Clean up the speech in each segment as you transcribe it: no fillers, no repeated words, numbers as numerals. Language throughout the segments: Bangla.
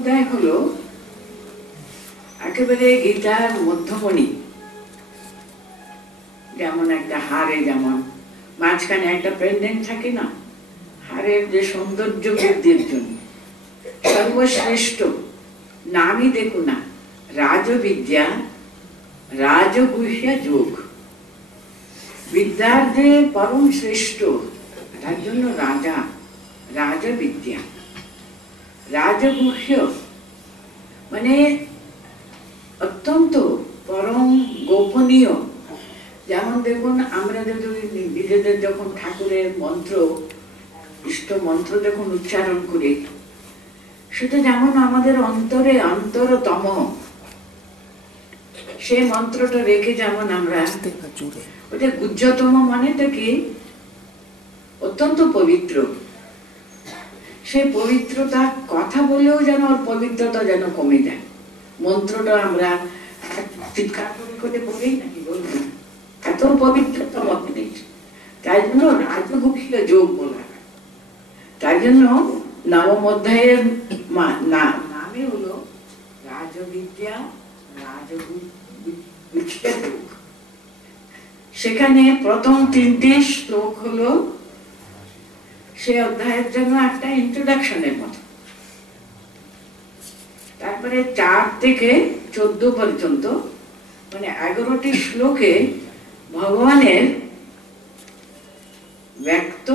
অধ্যায় হলো একেবারে গীতার মধ্যমণি। যেমন একটা হারে যেমন মাঝখানে একটা পেন্ডেন্ট থাকে না, হারের যে সৌন্দর্য বৃদ্ধির জন্য সর্বশ্রেষ্ঠ নামই দেখো না, রাজবিদ্যা রাজগুহ্য যোগ। বিদ্যার যে পরম শ্রেষ্ঠ, তার জন্য রাজা, রাজবিদ্যা। রাজগুহ্য মানে অত্যন্ত পরম গোপনীয়। যেমন দেখুন, আমরা যদি নিজেদের যখন ঠাকুরের মন্ত্র, ইষ্ট মন্ত্র যখন উচ্চারণ করি, সেটা যেমন আমাদের অন্তরে অন্তরতম, সেই মন্ত্রটা রেখে যেমন আমরা ওটা গুহ্যতম মানেটা কি, অত্যন্ত পবিত্র। সেই পবিত্রতা কথা বলেও যেন ওর পবিত্রতা যেন কমে যায়। মন্ত্রটা আমরা চিৎকার করে করে বলি নাকি, বলবো না, এত পবিত্রতম জিনিস। তাই জন্য রাজগুহ্য যোগ বলা হয়। তাই জন্য নবম অধ্যায়ের নামে হলো রাজবিদ্যা রাজগুহ্য যোগ। সেখানে প্রথম 3টি শ্লোক হলো সে অধ্যায়ের জন্য একটা ইন্ট্রোডাকশনের মতো। তারপরে 4 থেকে 14 পর্যন্ত মানে 11টি শ্লোকে ভগবানের ব্যক্ত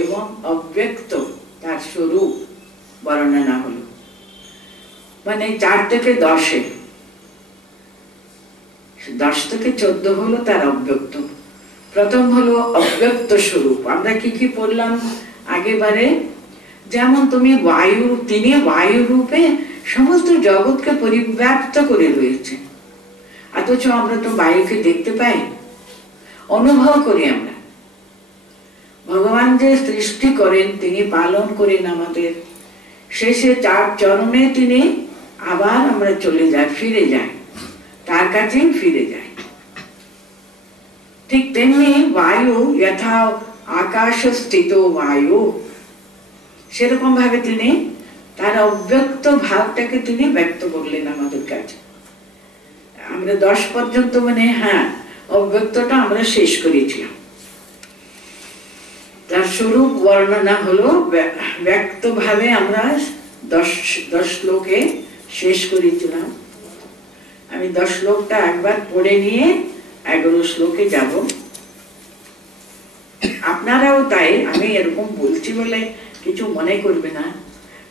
এবং অব্যক্ত তার স্বরূপ বর্ণনা হলো। মানে 4 থেকে 10-এ, 10 থেকে 14 হলো তার অব্যক্ত। প্রথম হলো অব্যক্ত স্বরূপ। আমরা কি কি পড়লাম আগেবারে? যেমন তিনি বায়ু রূপে সমস্ত জগৎকে পরিব্যাপ্ত করে রয়েছে, অথচ আমরা তো বায়ুকে দেখতে পাই, অনুভব করি আমরা। ভগবান যে সৃষ্টি করেন, তিনি পালন করেন আমাদের, শেষে 4 চরণে তিনি আবার আমরা চলে যাই, ফিরে যাই, তার কাছেই ফিরে যাই। ঠিক তেমনি বায়ু যথা আকাশ স্থিত বায়ু, সেরকম ভাবে তিনি তার অব্যক্ত ভাবটাকে তিনি ব্যক্ত করলেন আমাদের কাছে। আমরা 10 পর্যন্ত মানে অব্যক্তটা আমরা শেষ করেছিলাম। তার স্বরূপ বর্ণনা হলো ব্যক্ত ভাবে আমরা 10 শ্লোকে শেষ করেছিলাম। আমি 10 শ্লোকটা একবার পড়ে নিয়ে 11 শ্লোকে যাব। আপনারাও তাই, আমি এরকম বলছি বলে কিছু মনে করবে না।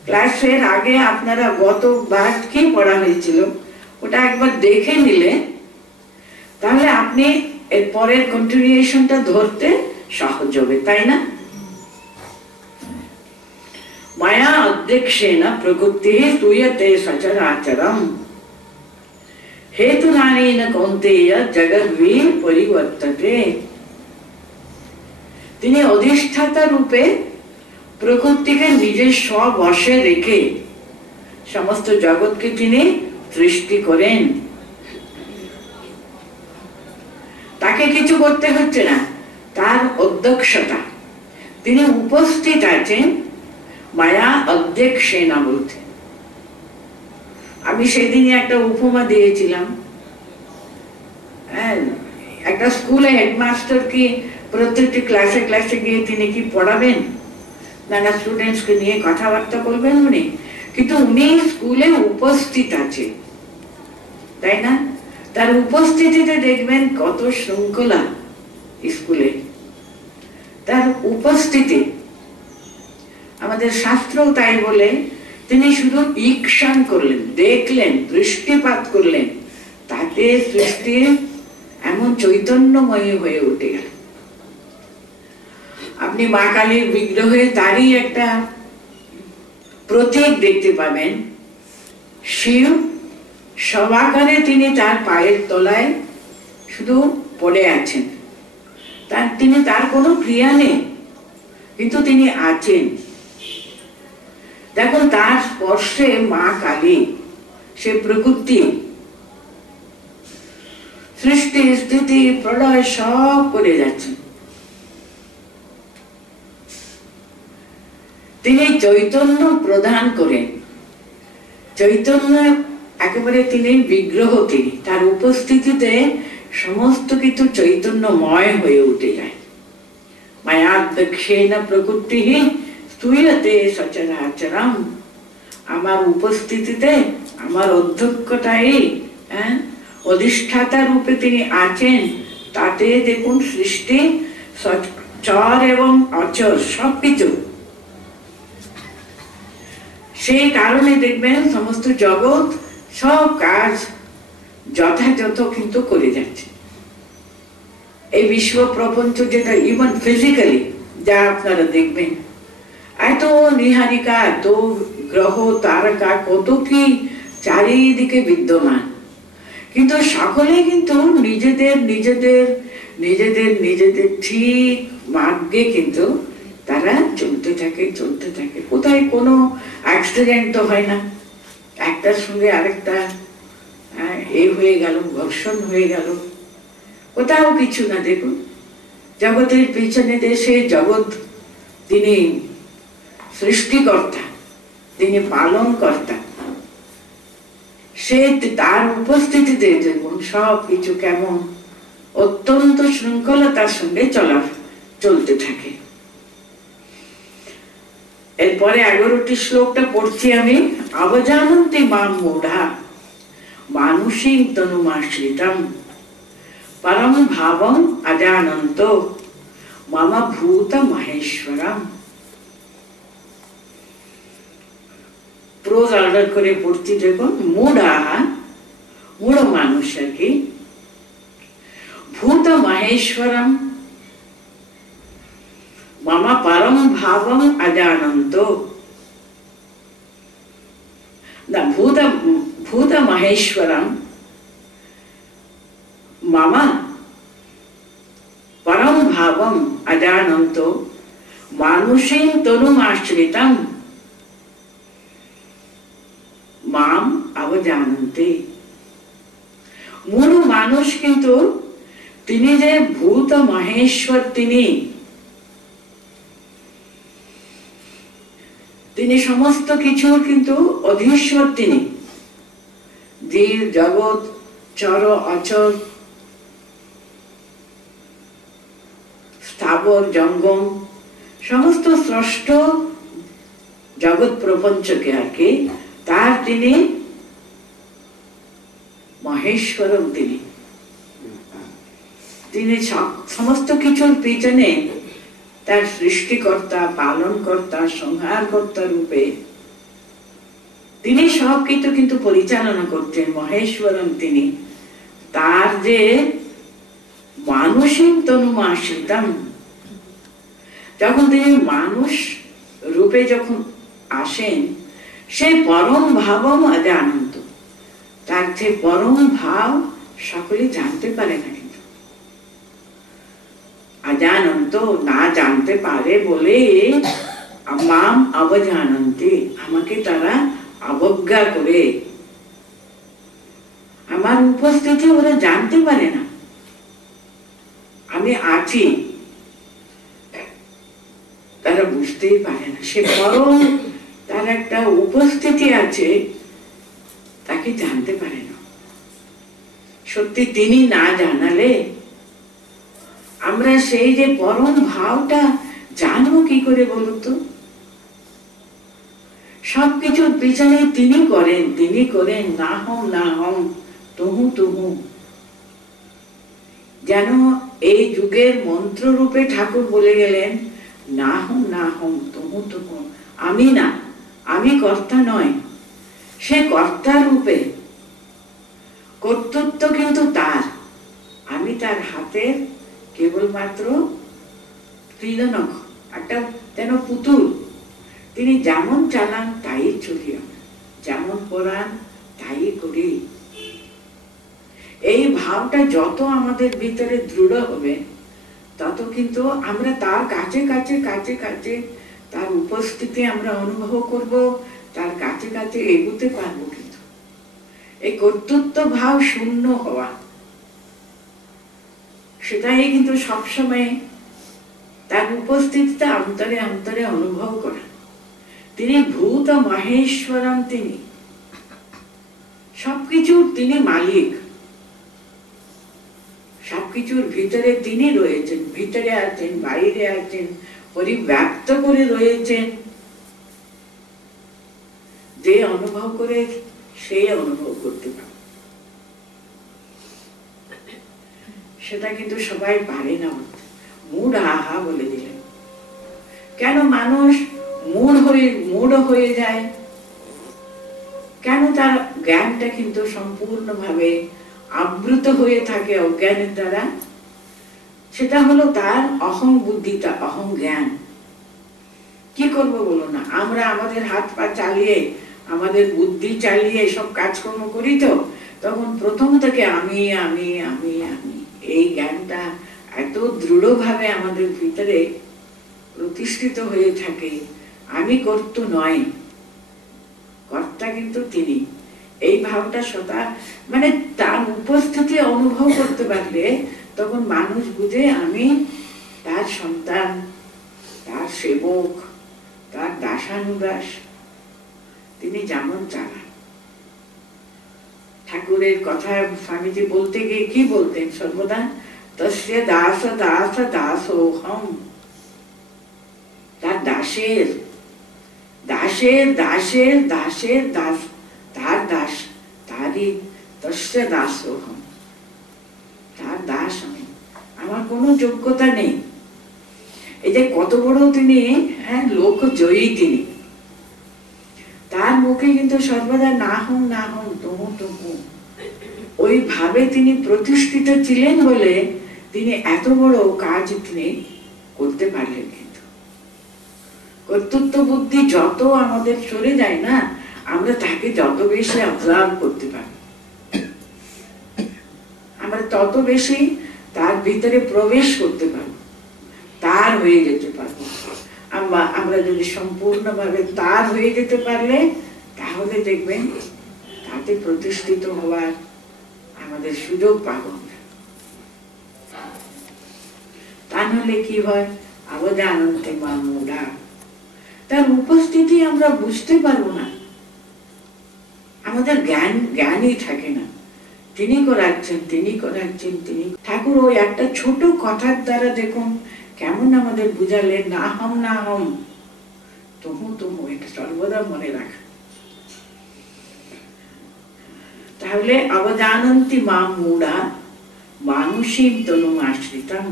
ক্লাসের আগে আপনারা গতবার কি পড়া হয়েছিল ওটা একবার দেখে নিলে তাহলে আপনি এর পরের কন্টিনিউশনটা ধরতে সহজ হবে, তাই না? মায়া অধ্যক্ষেন প্রকৃতি তুয়তে সচরাচরম হেতুনানেন কৌন্তেয় জগদ্বীর পরিবর্ততে। তিনি অধিষ্ঠাতা রূপে প্রকৃতিকে নিজের স্ববশে রেখে সমস্ত জগৎকে তিনি সৃষ্টি করেন। তাকে কিছু করতে হচ্ছে না, তার অধ্যক্ষতা, তিনি উপস্থিত আছেন। মায়া অধ্যক্ষেনা বলতে আমি সেদিন একটা উপমা দিয়েছিলাম। একটা স্কুলে হেডমাস্টার কি প্রত্যেকটি ক্লাসে ক্লাসে গিয়ে তিনি কি পড়াবেন? নানা স্টুডেন্টসকে নিয়ে কথাবার্তা বলবেন উনি, কিন্তু উনি স্কুলে উপস্থিত আছে, তাই না? তার উপস্থিতিতে দেখবেন কত শৃঙ্খলা স্কুলে, তার উপস্থিতি। আমাদের শাস্ত্রও তাই বলে, তিনি শুধু ঈক্ষণ করলেন, দেখলেন, দৃষ্টিপাত করলেন, তাতে সৃষ্টি এমন চৈতন্যময় হয়ে উঠে গেল। আপনি মা কালীর বিগ্রহে তারই একটা প্রতীক দেখতে পাবেন। শিব সবাকারে তিনি তার পায়ের তলায় শুধু পড়ে আছেন, তিনি তার কোনো ক্রিয়া নেই, কিন্তু তিনি আছেন। দেখুন, তার স্পর্শে মা কালী, সে প্রকৃতি, সৃষ্টি স্থিতি প্রলয় সব করে যাচ্ছেন। তিনি চৈতন্য প্রদান করেন। চৈতন্য একেবারে তিনি বিগ্রহ, তিনি তার উপস্থিতিতে সমস্ত কিছু চৈতন্যময় হয়ে উঠে যায়। মায়াধ্যক্ষেন প্রকৃতি স্তূয়তে সচরাচরম, আমার উপস্থিতিতে, আমার অধ্যক্ষতায়, অধিষ্ঠাতা রূপে তিনি আছেন, তাতে দেখুন সৃষ্টি চর এবং অচর সবকিছু। সেই কারণে দেখবেন সমস্ত জগৎ সব কাজ যথাযথ কিন্তু করে যাচ্ছে। এই বিশ্ব প্রপঞ্চ যেটা ইভেন ফিজিক্যালি যা আপনারা দেখবেন, এত নিহারিকা, এত গ্রহ তারকা, কত কি চারিদিকে বিদ্যমান, কিন্তু সকলে কিন্তু নিজেদের নিজেদের নিজেদের নিজেদের ঠিক মার্গে কিন্তু তারা চলতে থাকে চলতে থাকে। কোথায় কোনো অ্যাক্সিডেন্ট তো হয় না, একটার সঙ্গে আরেকটা এই হয়ে গেল, ঘর্ষণ হয়ে গেল, কোথাও কিছু না। দেখুন জগতের পিছনে দেশে জগৎ তিনি সৃষ্টিকর্তা, তিনি পালন কর্তা, সে তার উপস্থিতিতে দেখুন সব কিছু কেমন অত্যন্ত শৃঙ্খলতার সঙ্গে চলতে থাকে। এরপরে 11টি শ্লোকটা পড়ছি আমি। অবজানন্তি মাম মূঢ়া মানুষী তনুমাশ্রিতম পরম ভাবম অজানন্ত মম ভূত মহেশ্বরম। প্রোজ অর্ডার করে পড়ছি দেখুন। মূঢ়া, মূঢ় মানুষ আর কি, ভূত মহেশ্বরম মম পরম ভাবম অজানন্ত, ভূত মহেশ্বরম মম পরম ভাবম অজানন্ত মানুষীং তনুমাশ্রিতম মাম অবজানন্তে। মূঢ় মানুষ কিন্তু তিনি যে ভূত মহেশ্বর, তিনি সমস্ত কিছুর কিন্তু অধীশ্বর, তিনি জীব জগৎ চর অচর স্থাবর জঙ্গম সমস্ত স্রষ্ট জগৎ প্রপঞ্চকে আর কি তার তিনি মহেশ্বরম, তিনি সমস্ত কিছুর পিছনে তার সৃষ্টিকর্তা, পালনকর্তা, সংহারকর্তা রূপে তিনি সবকিছু কিন্তু পরিচালনা করছেন। মহেশ্বরম তিনি, তার যে মানুষীং তনুমাশ্রিতম, যখন তিনি মানুষ রূপে যখন আসেন, সে পরম ভাবম অজানন্ত, তার যে পরম ভাব সকলে জানতে পারে না, কিন্তু অজানন্ত না জানতে পারে বলে মাম অবজানন্তে, আমাকে তারা অবজ্ঞা করে, আমার উপস্থিতি ওরা জানতে পারে না, আমি আছি তারা বুঝতেই পারে না। সে পরম তার একটা উপস্থিতি আছে, তাকে জানতে পারে না। সত্যি তিনি না জানালে আমরা সেই যে পরম ভাবটা জানবো কি করে বলতো? সবকিছুর পিছনে তিনি করেন না হম তহু তহু। যেন এই যুগের মন্ত্র রূপে ঠাকুর বলে গেলেন, না হম তহু তহু, আমি না, আমি কর্তা নয়, সে কর্তা রূপে, কর্তৃত্ব কিন্তু তার, আমি তার হাতের কেবলমাত্র তৃণনখ, একটা যেন পুতুল, তিনি যেমন চালান তাই চলি, যেমন পড়ান তাই করি। এই ভাবটা যত আমাদের ভিতরে দৃঢ় হবে, তত কিন্তু আমরা তার কাছে কাছে কাছে কাছে তার উপস্থিতি আমরা অনুভব করব, তার কাছে কাছে এগুতে পারবো। কিন্তু এই কর্তৃত্ব ভাব শূন্য হওয়া, সেটাই কিন্তু সবসময় তার উপস্থিতিটা অন্তরে অন্তরে অনুভব করা। তিনি ভূত মহেশ্বরম, তিনি সবকিছুর তিনি মালিক, সবকিছুর ভিতরে তিনি রয়েছেন, ভিতরে আছেন, বাইরে আছেন, পরিব্যাপ্ত করে রয়েছেন। যে অনুভব করে সে অনুভব করতে পারে, সেটা কিন্তু সবাই পারে না। মুড আহা বলে দিলেন। কেন মানুষ মূঢ় হয়ে যায়? কেন তার জ্ঞানটা কিন্তু সম্পূর্ণভাবে আবৃত হয়ে থাকে অজ্ঞানের দ্বারা? সেটা হলো তার অহং বুদ্ধিটা, অহং জ্ঞান। কি করবো বলো না, আমরা আমাদের হাত পা চালিয়ে, আমাদের বুদ্ধি চালিয়ে সব কাজকর্ম করি, তো তখন প্রথম থেকে আমি আমি আমি আমি এই জ্ঞানটা এত দৃঢ়ভাবে আমাদের ভিতরে প্রতিষ্ঠিত হয়ে থাকে। আমি কর্তা নয়, কর্তা কিন্তু তিনি। এই ভাবটা সদা মানে তার উপস্থিতি অনুভব করতে পারলে তখন মানুষ বুঝে আমি তার সন্তান, তার সেবক, তার দাসানুদাস। তিনি যেমন চালান। ঠাকুরের কথা স্বামীজি বলতে গিয়ে কি বলতেন সর্বদা? তস্য দাস দাস দাসোহম। তার দাসের দাসের দাসের দাসের দাস, তার দাস, তারই তস্য দাসোহম, তার দাস আমি। আমার কোনো যোগ্যতা নেই। এই যে কত বড় তিনি, হ্যাঁ, লোক জয়ী তিনি। তার মুখে কিন্তু সর্বদা না হম না হম, তহু তহু, ওই ভাবে তিনি প্রতিষ্ঠিত ছিলেন বলে তিনি এত বড় কাজ তিনি করতে পারলেন। কিন্তু কর্তৃত্ব বুদ্ধি যত আমাদের সরে যায় না, আমরা তাকে যত বেশি অবজার্ভ করতে পারি, আমরা তত বেশি তার ভিতরে প্রবেশ করতে পারবো, তার হয়ে যেতে পারবো। আমরা যদি সম্পূর্ণভাবে তার হয়ে যেতে পারলে, তাহলে দেখবেন তাতে প্রতিষ্ঠিত হওয়ার আমাদের সুযোগ পাবো। তা নাহলে কি হয়? অবজানন্তে মামুড়া, তার উপস্থিতি আমরা বুঝতে পারবো না, আমাদের জ্ঞানই থাকে না। তিনি করাচ্ছেন, তিনি করাচ্ছেন, তিনি। ঠাকুর ওই একটা ছোট কথার দ্বারা দেখুন কেমন আমাদের বুঝালেন, না হম না হম, তবু তবু, এটা সর্বদা মনে রাখা। তাহলে অবজানন্তি মাম মূঢ়া মানুষীম তনুম আশ্রিতম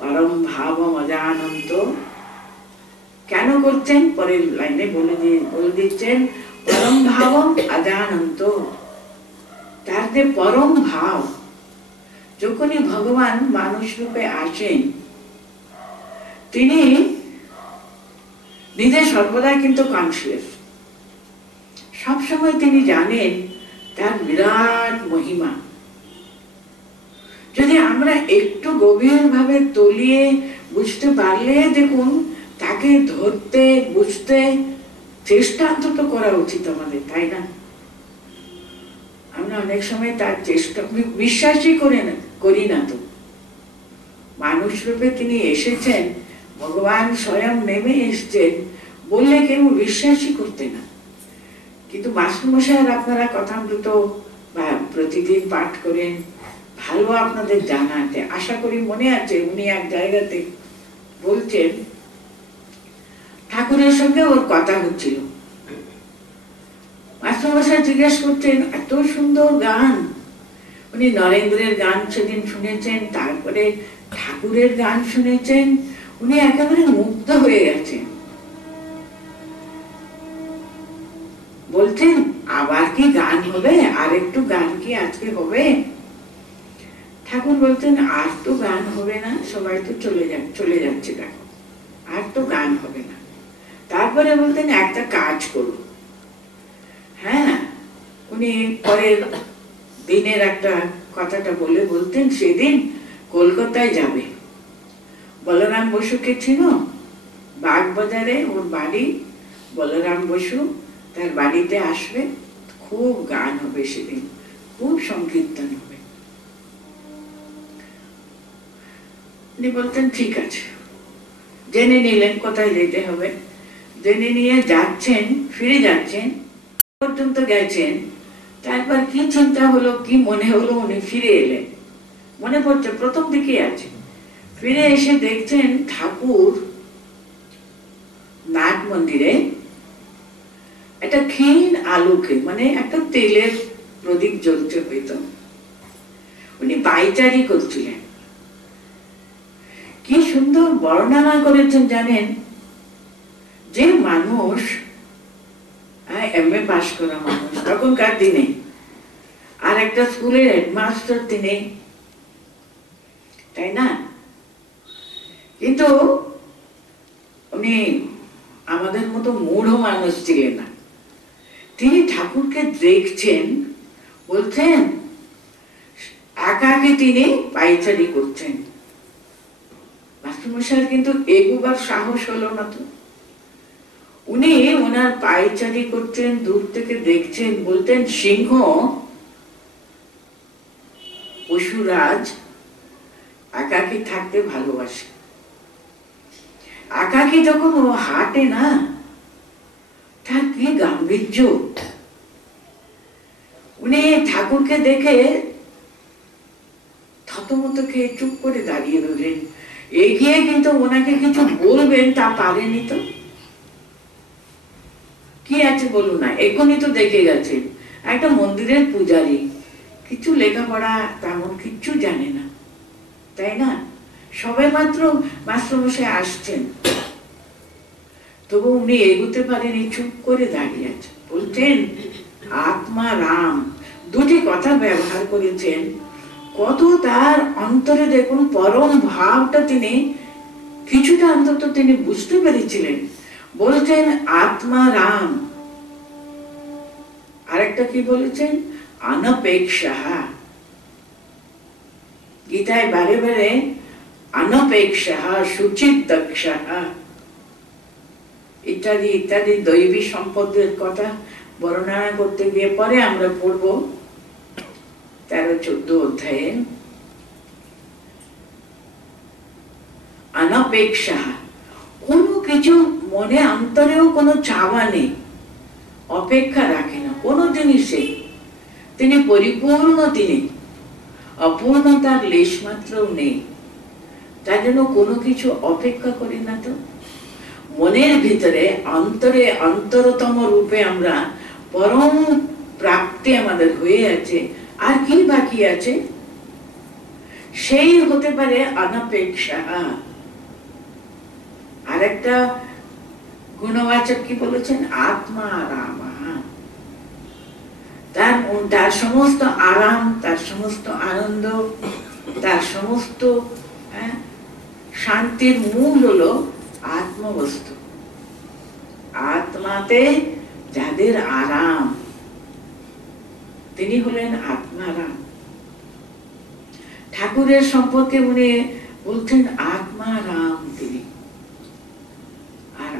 পরম ভাবম অজানন্ত। কেন করছেন? পরের লাইনে বলে দিচ্ছেন, পরম ভাবম অজানন্ত। তার যে পরম ভাব, যখনই ভগবান মানুষ রূপে আসেন, তিনি নিজে সর্বদা কিন্তু কনসিয়াস। সবসময় তিনি জানেন তার বিরাট মহিমা। যদি আমরা একটু গভীর ভাবে তলিয়ে বুঝতে পারলে, দেখুন তাকে ধরতে, বুঝতে চেষ্টা অন্তত করা উচিত আমাদের, তাই না? আমরা অনেক সময় তার চেষ্টা বিশ্বাসই করি না। তো মানুষ রূপে তিনি এসেছেন, ভগবান স্বয়ং নেমে এসছেন বললে কেউ বিশ্বাসই করতে না। কিন্তু মাস্টারমশাইয়ের আপনারা কথামৃত প্রতিদিন পাঠ করেন, ভালো আপনাদের জানা আছে, আশা করি মনে আছে। উনি এক জায়গাতে বলছেন, ঠাকুরের সঙ্গে ওর কথা হচ্ছিল, মাস্টারমশাই জিজ্ঞেস করছেন, এত সুন্দর গান। উনি নরেন্দ্রের গান সেদিন শুনেছেন, তারপরে ঠাকুরের গান শুনেছেন, উনি একেবারে মুগ্ধ হয়ে গেছেন। বলছেন, আবার কি গান হবে? আর একটু গান কি আজকে হবে? ঠাকুর বলতেন, আর তো গান হবে না, সবাই তো চলে যাচ্ছে, দেখো আর তো গান হবে না। তারপরে বলতেন, একটা কাজ করো। হ্যাঁ, উনি পরের দিনের একটা কথাটা বলতেন, সেদিন কলকাতায় যাবে। বলরাম বসুকে ছিল, বাগবাজারে ওর বাড়ি। বলরাম বসু তার বাড়িতে আসবে, খুব গান হবে সেদিন, খুব সংকীর্তন হবে। উনি বলতেন, ঠিক আছে। জেনে নিলেন কোথায় যেতে হবে, জেনে নিয়ে যাচ্ছেন, ফিরে যাচ্ছেন, পর্যন্ত গেছেন, তারপর কি চিন্তা হলো, কি মনে হলো, উনি ফিরে এলেন। মনে পড়ছে প্রথম দিকে আছে, ফিরে এসে দেখছেন ঠাকুর নাট মন্দিরে একটা ক্ষীণ আলোকে, মানে একটা তেলের প্রদীপ জ্বলছে হইতো, উনি পায়চারি করছিলেন। কি সুন্দর বর্ণনা করেছেন জানেন, যে মানুষ এমএ পাস করা মানুষ তখনকার দিনে, আর একটা স্কুলের হেডমাস্টার তিনি, তাই না? কিন্তু উনি আমাদের মতো মূঢ় মানুষ ছিলেন না। তিনি ঠাকুরকে দেখছেন, বলছেন একাকে তিনি পায়চারি করছেন। মাস্টারমশাইয়ের কিন্তু এগুবার সাহস হলো না তো। উনি ওনার পায়চারি করছেন, দূর থেকে দেখছেন, বলতেন সিংহ পশুরাজ একাকি থাকতে ভালোবাসে। একাকি যখন ও হাঁটে না, তার কি গাম্ভীর্য। উনি ঠাকুরকে দেখে থতমত খেয়ে চুপ করে দাঁড়িয়ে রইলেন। এগিয়ে কিন্তু ওনাকে কিছু বলবেন তা পারেনি তো। কি আছে বলুন না, এখনই তো দেখে গেছেন একটা মন্দিরের পূজারী, কিছু লেখাপড়া তেমন কিচ্ছু জানে না, তাই না? সবে মাত্র মাস্টারমশাই আসছেন, তবু উনি এগোতে পারেনি, চুপ করে দাঁড়িয়ে আছে। বলছেন আত্মা রাম, দুটি কথা ব্যবহার করেছেন, কত তার অন্তরে দেখুন পরম ভাবটা তিনি কিছুটা অন্তত তিনি বুঝতে পেরেছিলেন। বলছেন আত্মা রাম, আরেকটা কি বলেছেন, অনপেক্ষা। গীতায় বারে বারে অনপেক্ষা, শুচিত দক্ষ ইত্যাদি ইত্যাদি দৈবী সম্পদের কথা বর্ণনা করতে গিয়ে পরে আমরা পড়ব 13-14 অধ্যায়ে। অনপেক্ষা, কোনো কিছু মনে অন্তরেও কোনো চাওয়া নেই, অপেক্ষা রাখে না কোনো জিনিসে। তিনি পরিপূর্ণ, তিনি অপূর্ণতার লেশ মাত্রও নেই, তার জন্য কোনো কিছু অপেক্ষা করি না তো। মনের ভিতরে অন্তরে অন্তরতম রূপে আমরা পরম প্রাপ্তি আমাদের হয়ে আছে, আর কি বাকি আছে? সেই হতে পারে অনপেক্ষা। আর একটা গুণবাচক কি বলেছেন, আত্মা রাম। তার সমস্ত আরাম, তার সমস্ত আনন্দ, তার সমস্ত শান্তির মূল হলো আত্মবস্তু। আত্মাতে যাদের আরাম, তিনি হলেন আত্মারাম। ঠাকুরের সম্পর্কে উনি বলছেন আত্মারাম তিনি, আর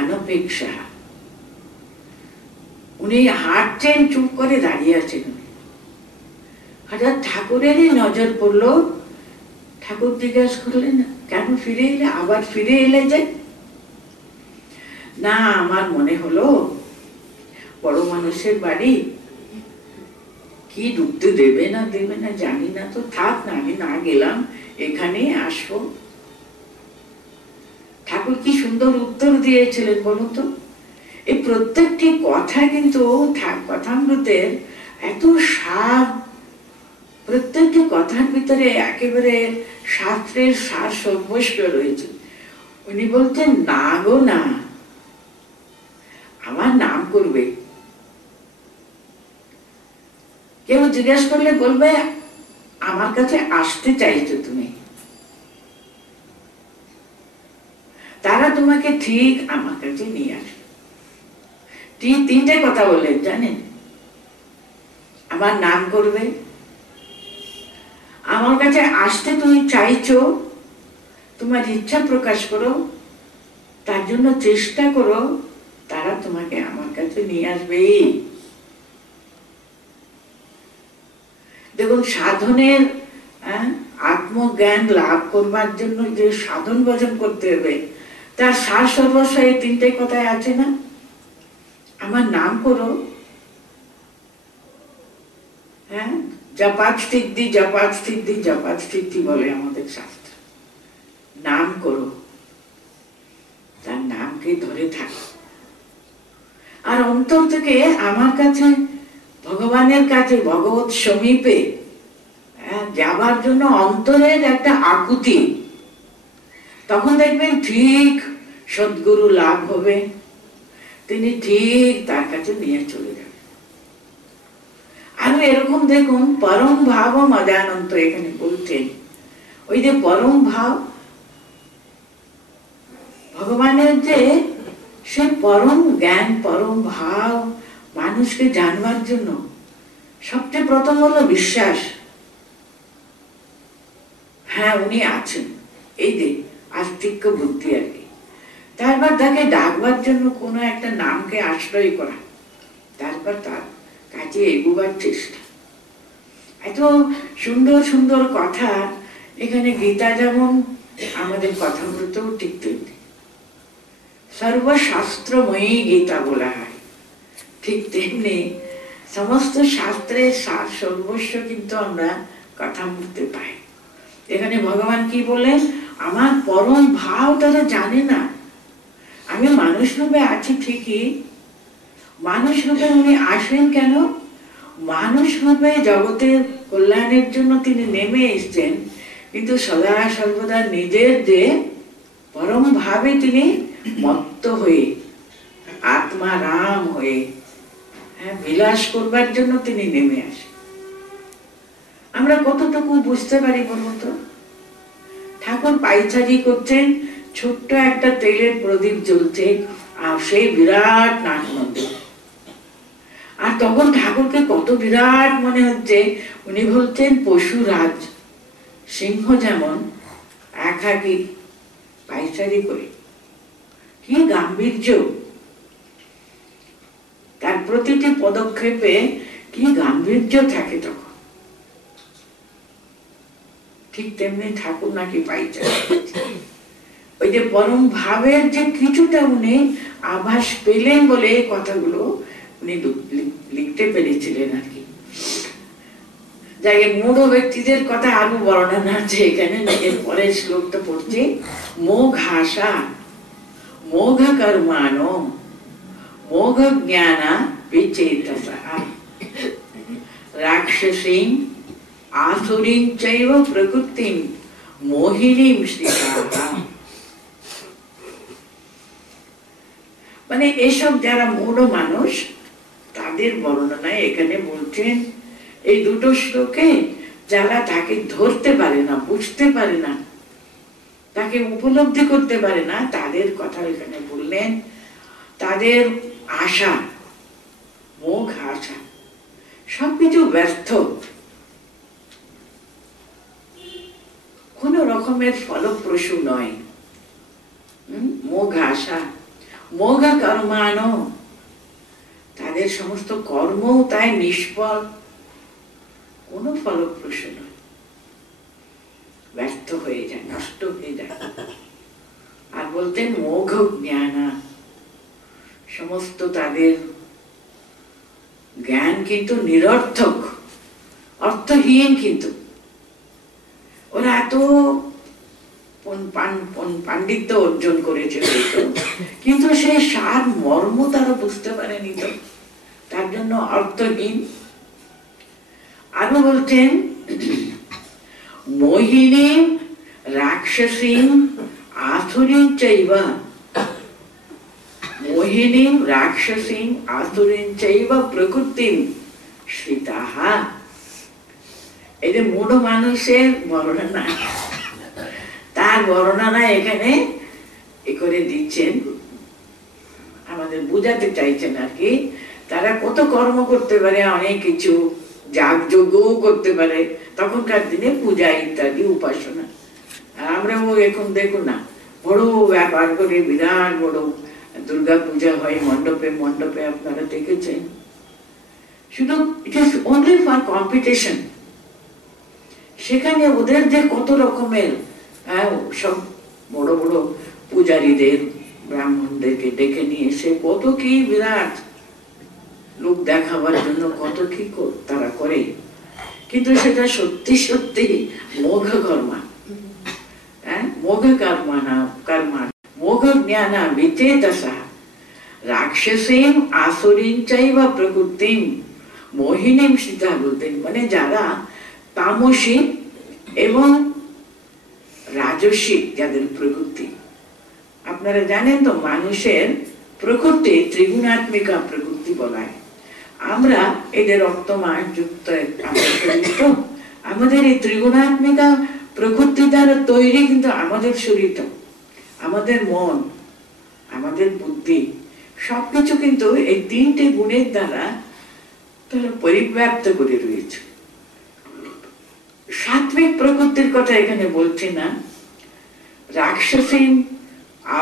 অনপেক্ষা। উনি হাঁটছেন, চুপ করে দাঁড়িয়ে আছেন। হঠাৎ ঠাকুরেরই নজর পড়লো। ঠাকুর জিজ্ঞাসা করলেন কেন ফিরে এলে, আবার ফিরে এলে যে? না, আমার মনে হলো বড় মানুষের বাড়ি, কি ঢুকতে দেবে না দেবে না জানি না, তো থাক না, আমি না গেলাম, এখানে আসবো। ঠাকুর কি সুন্দর উত্তর দিয়েছিলেন বলুন তো। এই প্রত্যেকটি কথা কিন্তু কথামৃতের এত স্বাদ, প্রত্যেকটি কথার ভিতরে একেবারে শাস্ত্রের সার সর্বস্ব রয়েছে। উনি বলতেন না গো না, আমার নাম করবে। কেউ জিজ্ঞেস করলে বলবে আমার কাছে আসতে চাইছো তুমি, তারা তোমাকে ঠিক আমার কাছে নিয়ে আসবে। তিনটে কথা বললেন জানেন, আমার নাম করবে, আমার কাছে আসতে তুমি চাইছো, তোমার ইচ্ছা প্রকাশ করো, তার জন্য চেষ্টা করো, তারা তোমাকে আমার কাছে নিয়ে আসবে। দেখুন সাধনের আত্মজ্ঞান লাভ করবার জন্য যে সাধন ভজন করতে হবে, তার সার সর্বস্ব এই তিনটে কথায় আছে না। আমার নাম করো, হ্যাঁ, জপাত সিদ্ধি জপাত সিদ্ধি জপাত সিদ্ধি বলে আমাদের শাস্ত্র। নাম করো, তার নামকে ধরে থাকো, আর অন্তর থেকে আমার কাছে, ভগবানের কাছে, ভগবত সমীপে যাবার জন্য অন্তরের একটা আকুতি, তখন দেখবেন ঠিক সদ্গুরু লাভ হবে, তিনি ঠিক তার কাছে নিয়ে চলে যাবেন। আর এরকম দেখুন, পরম ভাব মদানন্ত এখানে বলছেন, ওই যে পরম ভাব ভগবানের, যে সে পরম জ্ঞান, পরম ভাব মানুষকে জানবার জন্য সবচেয়ে প্রথম হলো বিশ্বাস। হ্যাঁ, উনি আছেন, এই যে আস্তিক্য বুদ্ধি আর কি। তারপর তাকে ডাকবার জন্য কোনো একটা নামকে আশ্রয় করা, তারপর তার কাছে এগোবার চেষ্টা। এত সুন্দর সুন্দর কথা এখানে। গীতা যেমন আমাদের কথাগুলোতেও ঠিক তেমনি সর্বশাস্ত্রময়ী গীতা বলা হয়, ঠিক তেমনি সমস্ত শাস্ত্রের সার সর্বস্ব কিন্তু আমরা কথা বলতে পাই। এখানে ভগবান কি বলেন, আমার পরম ভাব তারা জানে না। আমি মানুষ রূপে আছি ঠিকই, মানুষ রূপে উনি আসেন কেন? মানুষ রূপে জগতের কল্যাণের জন্য তিনি নেমে এসছেন, কিন্তু সদা সর্বদা নিজের যে পরম ভাবে তিনি মত্ত হয়ে, আত্মারাম হয়ে বিলাস করবার জন্য তিনি নেমে আসেন। আমরা কতটুকু বুঝতে পারি বলুন তো? ঠাকুর পাইচারি করছেন, ছোট্ট একটা তেলের প্রদীপ জ্বলছে, আর সেই বিরাট নাট মন্দির। আর তখন ঠাকুরকে কত বিরাট মনে হচ্ছে। উনি বলছেন পশুরাজ, সিংহ যেমন একাকী পাইচারি করে, কি গাম্ভীর্য, তার প্রতিটি পদক্ষেপে কি গাম্ভীর্য থাকে তখন। ঠিক তেমনি ঠাকুর নাকি পাইচারি, ওই যে পরম ভাবের যে কিছুটা উনি আভাস পেলেন বলে এই কথাগুলো উনি লিখতে পেরেছিলেন আর কি। যাই মূঢ় ব্যক্তিদের কথা আরো বর্ণনা আছে এখানে। এর পরের শ্লোকটা পড়ছি, মোঘ আশা মোঘ কর্মানো মোঘ জ্ঞানা বিচেতসঃ রাক্ষসীং আসুরীং চৈব প্রকৃতিং মোহিনীং শ্রীকাঃ। মানে এসব যারা মূঢ় মানুষ তাদের বর্ণনায় এখানে বলছেন এই দুটো শ্লোকে, যারা তাকে ধরতে পারে না, বুঝতে পারে না, তাকে উপলব্ধি করতে পারে না, তাদের কথা এখানে বললেন। তাদের আশা, মোঘ আশা, সবকিছু ব্যর্থ, কোন রকমের ফলপ্রসূ নয়। মোঘ আশা, মোঘ কর্মানো, তাদের সমস্ত কর্মও তাই নিষ্ফল, কোনো ফলপ্রসূ নয়, ব্যর্থ হয়ে যায়, নষ্ট হয়ে যায়। আর বলতেন মোঘ জ্ঞানা, সমস্ত তাদের জ্ঞান কিন্তু নিরর্থক, অর্থহীন। কিন্তু ওরা এত পাণ্ডিত্য অর্জন করেছে কিন্তু সেই সার মর্ম তারা বুঝতে পারেনি, তো তার জন্য অর্থহীন। আরো বলতেন মোহিনী রাক্ষসী আসুরীং চৈব, মোহিনী রাক্ষসী আসুরীং চৈব প্রকৃতিং শ্রিতাঃ। এই যে মূঢ় মানুষের বর্ণনা, তার বর্ণনা এখানে এ করে দিচ্ছেন, আমাদের বুঝাতে চাইছেন আর কি। তারা কত কর্ম করতে পারে, অনেক কিছু যাগযজ্ঞও করতে পারে, তখনকার দিনে পূজা ইত্যাদি উপাসনা। আর আমরাও এখন দেখুন না, বড় ব্যাপার করে বিরাট বড় দুর্গা পূজা হয় মণ্ডপে মণ্ডপে, আপনারা দেখেছেন। শুধু it is only for competition. সেখানে ওদের যে কত রকমের সব বড় বড় পূজারীদের, ব্রাহ্মণদেরকে ডেকে নিয়ে এসে কত কি বিরাট লোক দেখাবার জন্য কত কি তারা করে। কিন্তু সেটা সত্যি সত্যি মোঘ কর্মা, মোঘ কর্মা মোঘ জ্ঞানা বিচেতসা রাক্ষসীম আসুরীম চৈব প্রকৃতিম মোহিনীম সীতা বলতেন। মানে যারা তামসিক এবং রাজসিক যাদের প্রকৃতি, আপনারা জানেন তো মানুষের প্রকৃতি ত্রিগুণাত্মিকা প্রকৃতি বলা হয়। আমরা এদের রক্তমাস যুক্ত আমাদের এই ত্রিগুণাত্মিকা প্রকৃতি দ্বারা তৈরি কিন্তু আমাদের শরীর, আমাদের মন, আমাদের বুদ্ধি সবকিছু কিন্তু এই তিনটে গুণের দ্বারা তারা পরিব্যাপ্ত করে রয়েছে। সাত্বিক প্রকৃতির কথা এখানে বলছে না, রাক্ষসীম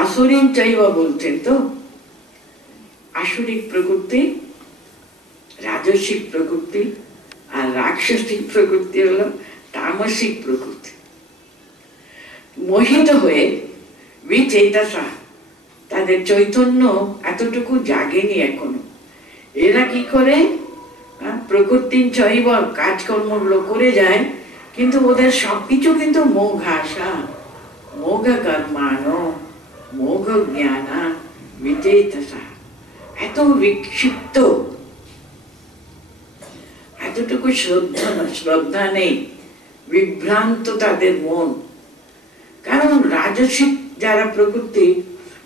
আসুরীম চাইবা বলছেন তো। আসুরিক প্রকৃতি, রাজসিক প্রকৃতি, আর রাক্ষসিক প্রকৃতি হলো তামসিক প্রকৃতি। মোহিত হয়ে বিচেতসা, তাদের চৈতন্য এতটুকু জাগেনি এখনো। এরা কি করে প্রকৃতির চৈব কাজকর্মগুলো করে যায়, কিন্তু ওদের সবকিছু কিন্তু মোঘ আশা, মোঘ কর্মানো, মোঘ জ্ঞানা বিচেতসা, এত বিক্ষিপ্ত, এতটুকু শ্রদ্ধা নেই, বিভ্রান্ত তাদের মন। কারণ রাজসিক যারা প্রকৃতি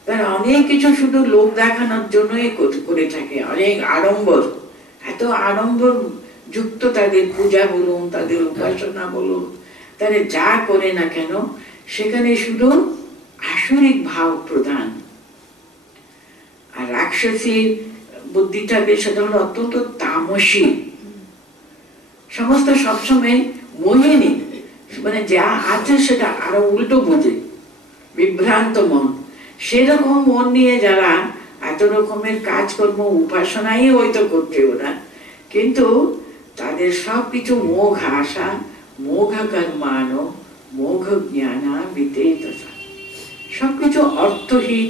তারা অনেক কিছু শুধু লোক দেখানোর জন্যই করে থাকে, অনেক আড়ম্বর, এত আড়ম্বর যুক্ত তাদের পূজা বলুন, তাদের উপাসনা বলুন, তারা যা করে না কেন সেখানে শুধু আসরিক ভাব প্রধান। আর রাক্ষসীর বুদ্ধিটা সেটা হলো অত্যন্ত তামসী, সমস্ত সবসময় মোহিনী, মানে যা আছে সেটা আরো উল্টো বোঝে, বিভ্রান্ত মন। সেরকম মন নিয়ে যারা এত রকমের কাজকর্ম উপাসনাই হয়তো করছে ওরা, কিন্তু তাদের সবকিছু মোঘ আশা, মোঘ কর্মানো, মোঘ জ্ঞানা বিচেতসা, সবকিছু অর্থহীন,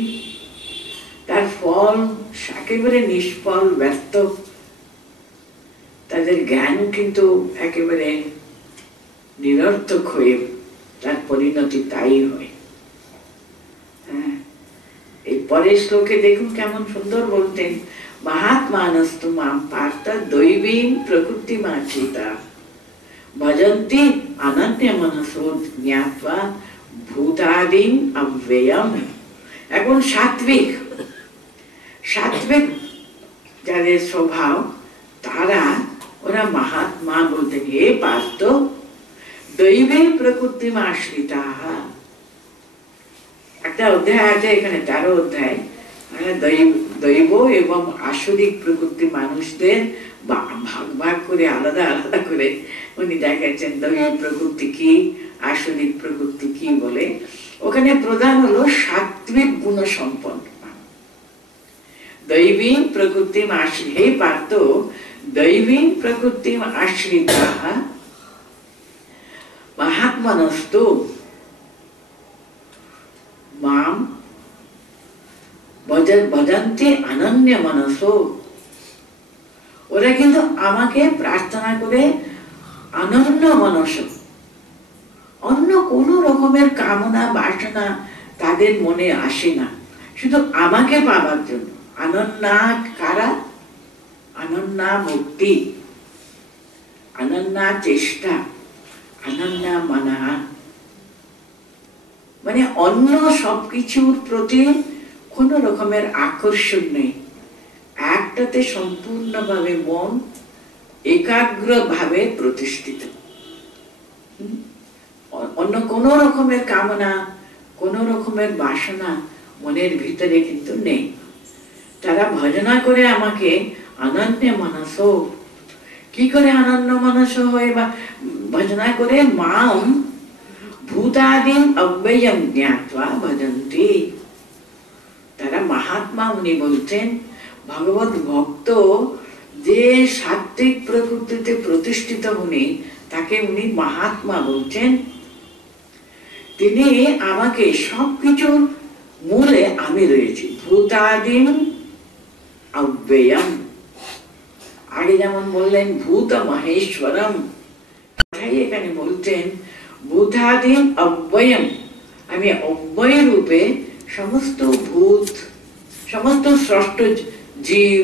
তার ফল একেবারে নিষ্ফল, ব্যর্থ। তাদের জ্ঞান কিন্তু একেবারে নিরর্থক হয়ে তার পরিণতি তাই হয়। এই পরের শ্লোকে দেখুন কেমন সুন্দর বলতেন, মহাত্মানস্তু মাম পার্থ দৈবীম প্রকৃতিমাশ্রিতা ভজন্তি অনন্য মনসো জ্ঞাত্বা ভূতাদিম অব্যয়ম। এখন সাত্বিক যাদের স্বভাব, তারা ওরা মহাত্মা বলতেন, হে পার্থ দৈবী প্রকৃতিমাশ্রিতা। একটা অধ্যায় আছে এখানে, 13 অধ্যায়, দৈব এবং আসরিক প্রকৃতি মানুষদের ভাগ ভাগ করে আলাদা আলাদা করে উনি দেখাচ্ছেন দৈব প্রকৃতি কি, আসরিক প্রকৃতি কি বলে। ওখানে প্রধান হলো সাত্বিক গুণ সম্পন্ন দৈবী প্রকৃতি আশ্রিত। হে পার্থ দৈবী প্রকৃতি আশ্রিতা মহাত্মনস্তু মাম ভজন্তি অনন্য মনসো। ওরা কিন্তু আমাকে প্রার্থনা করে অনন্য মনস, অন্য কোন রকমের কামনা বাসনা তাদের মনে আসে না, শুধু আমাকে পাবার জন্য। অনন্যা কারা? অনন্যা মুক্তি, অনন্যা চেষ্টা, অনন্যা মানা, মানে অন্য সবকিছুর প্রতি কোন রকমের আকর্ষণ নেই, একটাতে সম্পূর্ণভাবে মন একাগ্রভাবে প্রতিষ্ঠিত। অন্য কোন রকমের কামনা, কোন রকমের বাসনা মনের ভিতরে কিন্তু নেই। তারা ভজনা করে আমাকে অনন্য মনস। কি করে অনন্য মনস হয় বা ভজনা করে? মাম ভূতাদিম অব্যয়ম জ্ঞাত্বা ভজন্তি। তারা মহাত্মা, উনি বলছেন ভগবত ভক্ত যে সাত্বিক প্রকৃতিতে প্রতিষ্ঠিত, উনি তাকে উনি মহাত্মা বলছেন। তিনি আমাকে সবকিছুর মূলে আমি রয়েছি। ভূতাদিম অব্যয়ম, আগে যেমন বললেন ভূত মহেশ্বরম, কথাই এখানে বলছেন, ভূতাদিম অব্যয়ম, আমি অব্যয় রূপে সমস্ত ভূত, সমস্ত স্রষ্ট জীব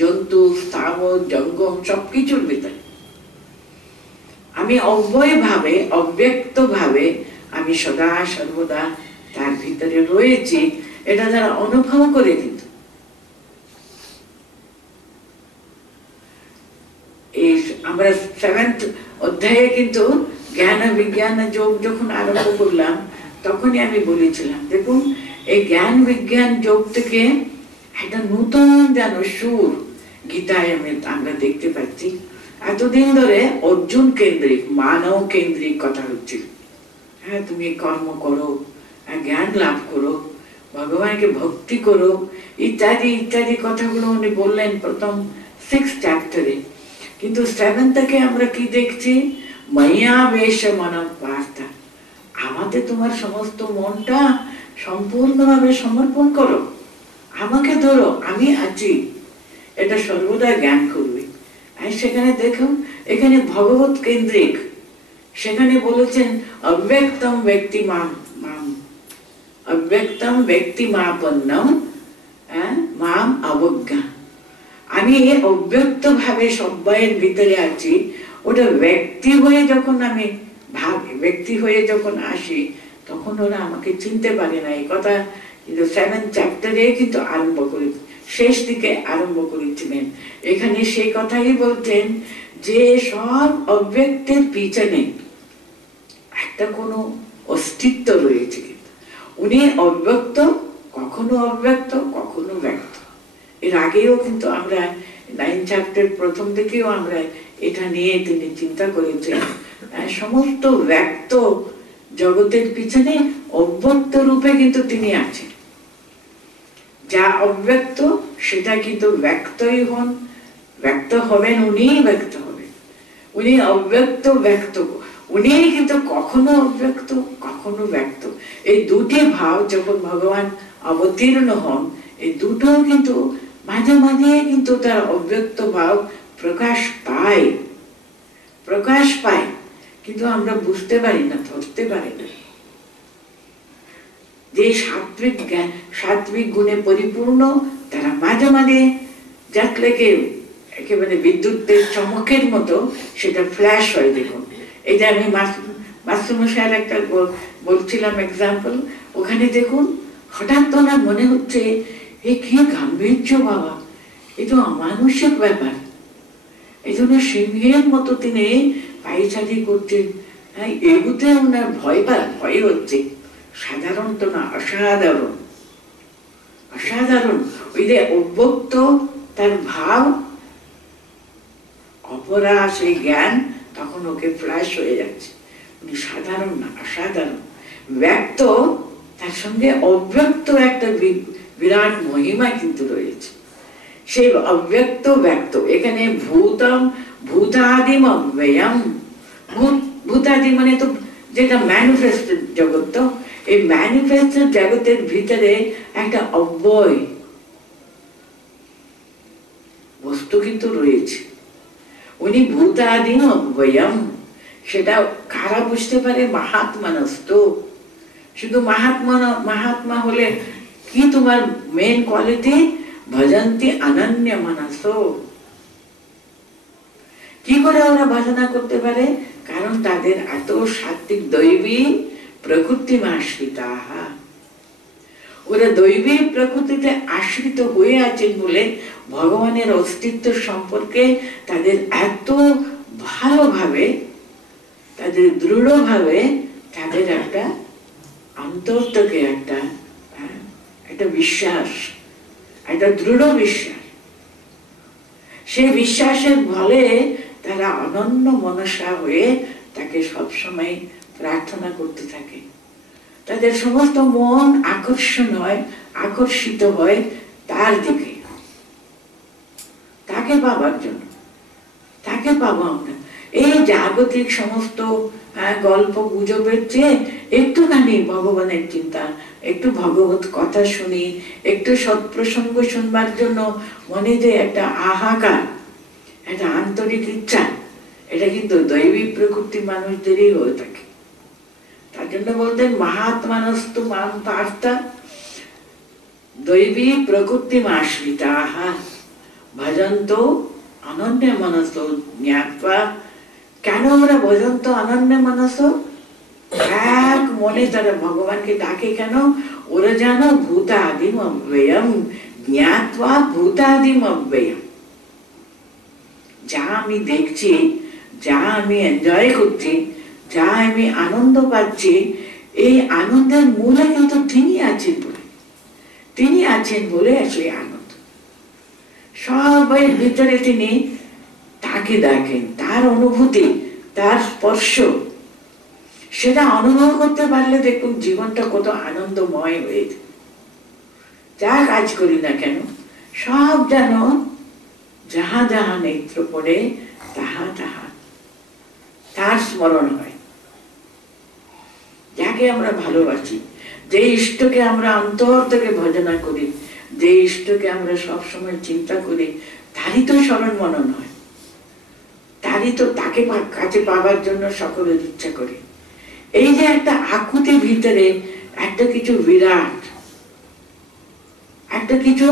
জন্তু স্থাবর জঙ্গম সবকিছুর ভিতরে আমি অব্যয় ভাবে, অব্যক্ত ভাবে আমি সদা সর্বদা তার ভিতরে রয়েছি। এটা যারা অনুভব করে, কিন্তু এই আমরা 7th অধ্যায়ে কিন্তু জ্ঞান বিজ্ঞান যোগ যখন আরম্ভ করলাম তখনই আমি বলেছিলাম, দেখুন এই জ্ঞান বিজ্ঞান যোগ থেকে একটা নতুন যেন সুর গীতায় আমরা দেখতে পাচ্ছি। এতদিন ধরে অর্জুন কেন্দ্রিক, মানব কেন্দ্রিক কথা হচ্ছিল। হ্যাঁ, তুমি কর্ম করো, জ্ঞান লাভ করো, ভগবানকে ভক্তি করো, ইত্যাদি ইত্যাদি কথাগুলো উনি বললেন প্রথম 6th চ্যাপ্টারে। কিন্তু 7 থেকে আমরা কি দেখছি, ময়াবেশ মানব বার্তা, আমাকে তোমার সমস্ত মনটা সম্পূর্ণভাবে সমর্পণ করো, আমাকে ধরো, আমি আছি, এটা সর্বদা জ্ঞান করবে। আর সেখানে দেখো এখানে ভগবত কেন্দ্রিক, সেখানে বলেছেন অব্যক্তম ব্যক্তি মাম, অব্যক্তম ব্যক্তি মাপন্নম মাম অবজ্ঞা, আমি অব্যক্ত ভাবে সবাইয়ের ভিতরে আছি। ওটা ব্যক্তি হয়ে যখন আমি ভাবি, ব্যক্তি হয়ে যখন আসি, তখন ওরা আমাকে চিনতে পারে না। এই কথা কিন্তু 7th চ্যাপ্টারে কিন্তু আরম্ভ করে, শেষ দিকে আরম্ভ করেছিলেন। এখানে সেই কথাই বলতেন যে সব অব্যক্তের পিছনে একটা কোনো অস্তিত্ব রয়েছে। উনি অব্যক্ত, কখনো অব্যক্ত, কখনো ব্যক্ত। এর আগেও কিন্তু আমরা 9th চ্যাপ্টার প্রথম থেকেও আমরা এটা নিয়ে তিনি চিন্তা করেছেন। সমস্ত ব্যক্ত জগতের পিছনে অব্যক্ত রূপে কিন্তু তিনি আছেন। যা অব্যক্ত সেটা কিন্তু ব্যক্তই হন, ব্যক্ত হবেন, উনিই ব্যক্ত হবেন। উনি অব্যক্ত ব্যক্ত, উনি কিন্তু কখনো অব্যক্ত কখনো ব্যক্ত। এই দুটি ভাব যখন ভগবান অবতীর্ণ হন, এই দুটো কিন্তু মাঝে মাঝে কিন্তু তার অব্যক্ত ভাব প্রকাশ পায়, কিন্তু আমরা বুঝতে পারি না, ধরতে পারি না। যে সাত্বিক গুণে পরিপূর্ণ, তারা মাঝে মাঝে যাতলেকে একেবারে বিদ্যুতের চমকের মতো সেটা ফ্ল্যাশ হয়। দেখুন, এই যে আমি মাস্টারমশাইয়ের একটা বলছিলাম এক্সাম্পল, ওখানে দেখুন হঠাৎ তো না মনে হচ্ছে এ কি গাম্ভীর্য বাবা, এ তো অমানুষিক ব্যাপার। এই জন্য সিংহের মতো তিনি পায়চারি করছেন। হ্যাঁ, এগুতে ওনার ভয় হচ্ছে। সাধারণ তো না, অসাধারণ, অসাধারণ। ওই যে অব্যক্ত তার ভাব, অপরা সেই জ্ঞান তখন ওকে ফ্ল্যাশ হয়ে যাচ্ছে। উনি সাধারণ না, অসাধারণ। ব্যক্ত, তার সঙ্গে অব্যক্ত একটা বিরাট মহিমা কিন্তু রয়েছে। সেই অব্যক্ত ব্যক্ত, এখানে ভূতাদিম অব্যয়ম, ভূতাদি মানে তো যেটা ম্যানিফেস্টেড জগৎ, তো এই ম্যানিফেস্টেড জগতের ভিতরে একটা অব্যয় বস্তু কিন্তু রয়েছে। উনি ভূতাদিম অব্যয়ম, সেটা কারা বুঝতে পারে? মহাত্মানস্ত। শুধু মহাত্মা হলে কি তোমার মেন কোয়ালিটি? ভজন্তি অনন্য মানস। কি করে ওরা ভজনা করতে পারে? কারণ তাদের এত সাত্বিক দৈবী প্রকৃতি আশ্রিতা, ওরা দৈবী প্রকৃতিতে আশ্রিত হয়ে আছেন বলে ভগবানের অস্তিত্ব সম্পর্কে তাদের এত ভালোভাবে, তাদের দৃঢ়ভাবে তাদের একটা অন্তর থেকে একটা বিশ্বাস, একটা দৃঢ় বিশ্বাস। সেই বিশ্বাসের বলে তারা অনন্য মনসা হয়ে তাকে সবসময় প্রার্থনা করতে থাকে। তাদের সমস্ত মন আকর্ষিত হয় তার দিকে, তাকে পাবার জন্য, তাকে পাবো আমরা। এই জাগতিক সমস্ত গল্প গুজবের চেয়ে একটুখানি ভগবানের চিন্তা, একটু ভগবত কথা শুনি, একটু সৎপ্রসঙ্গ শুনবার জন্য মনে যে একটা আহাকার, একটা আন্তরিক ইচ্ছা, এটা কিন্তু দৈবী প্রকৃতি মানুষদেরই হয়ে থাকে। তার জন্য বলতেন মহাত্মানস্তু মাম পার্থ দৈবী প্রকৃতি আশ্রিতাঃ ভজন্ত অনন্য মনসো জ্ঞাত্বা। কেন ওরা ভজন্ত অনন্য মনসো, এক মনে তারা ভগবানকে ডাকে কেন? ওরা জানো ভূতাদিম অব্যয়ম জ্ঞাত্বা ভূতাদিম অব্যয়ম। যা আমি দেখছি, যা আমি এনজয় করছি, যা আমি আনন্দ পাচ্ছি, এই আনন্দের মূলে কিন্তু তিনি আছেন বলে, তিনি আছেন বলে আসলে আনন্দ। সবের ভিতরে তিনি তাকে দেখেন, তার অনুভূতি, তার স্পর্শ, সেটা অনুভব করতে পারলে দেখুন জীবনটা কত আনন্দময় হয়ে যায়। যা কাজ করি না কেন সব যেন যাহা যাহা নেত্র পড়ে তাহা তাহা তার স্মরণ হয়। যাকে আমরা ভালোবাসি, যে ইষ্টকে আমরা অন্তর থেকে ভজনা করি, যে ইষ্টকে আমরা সবসময় চিন্তা করি, তারই তো স্মরণ মনন হয়, তারই তো তাকে কাছে পাবার জন্য সকলের ইচ্ছা করি। এই যে একটা আকুতির ভিতরে একটা কিছু বিরাট, একটা কিছু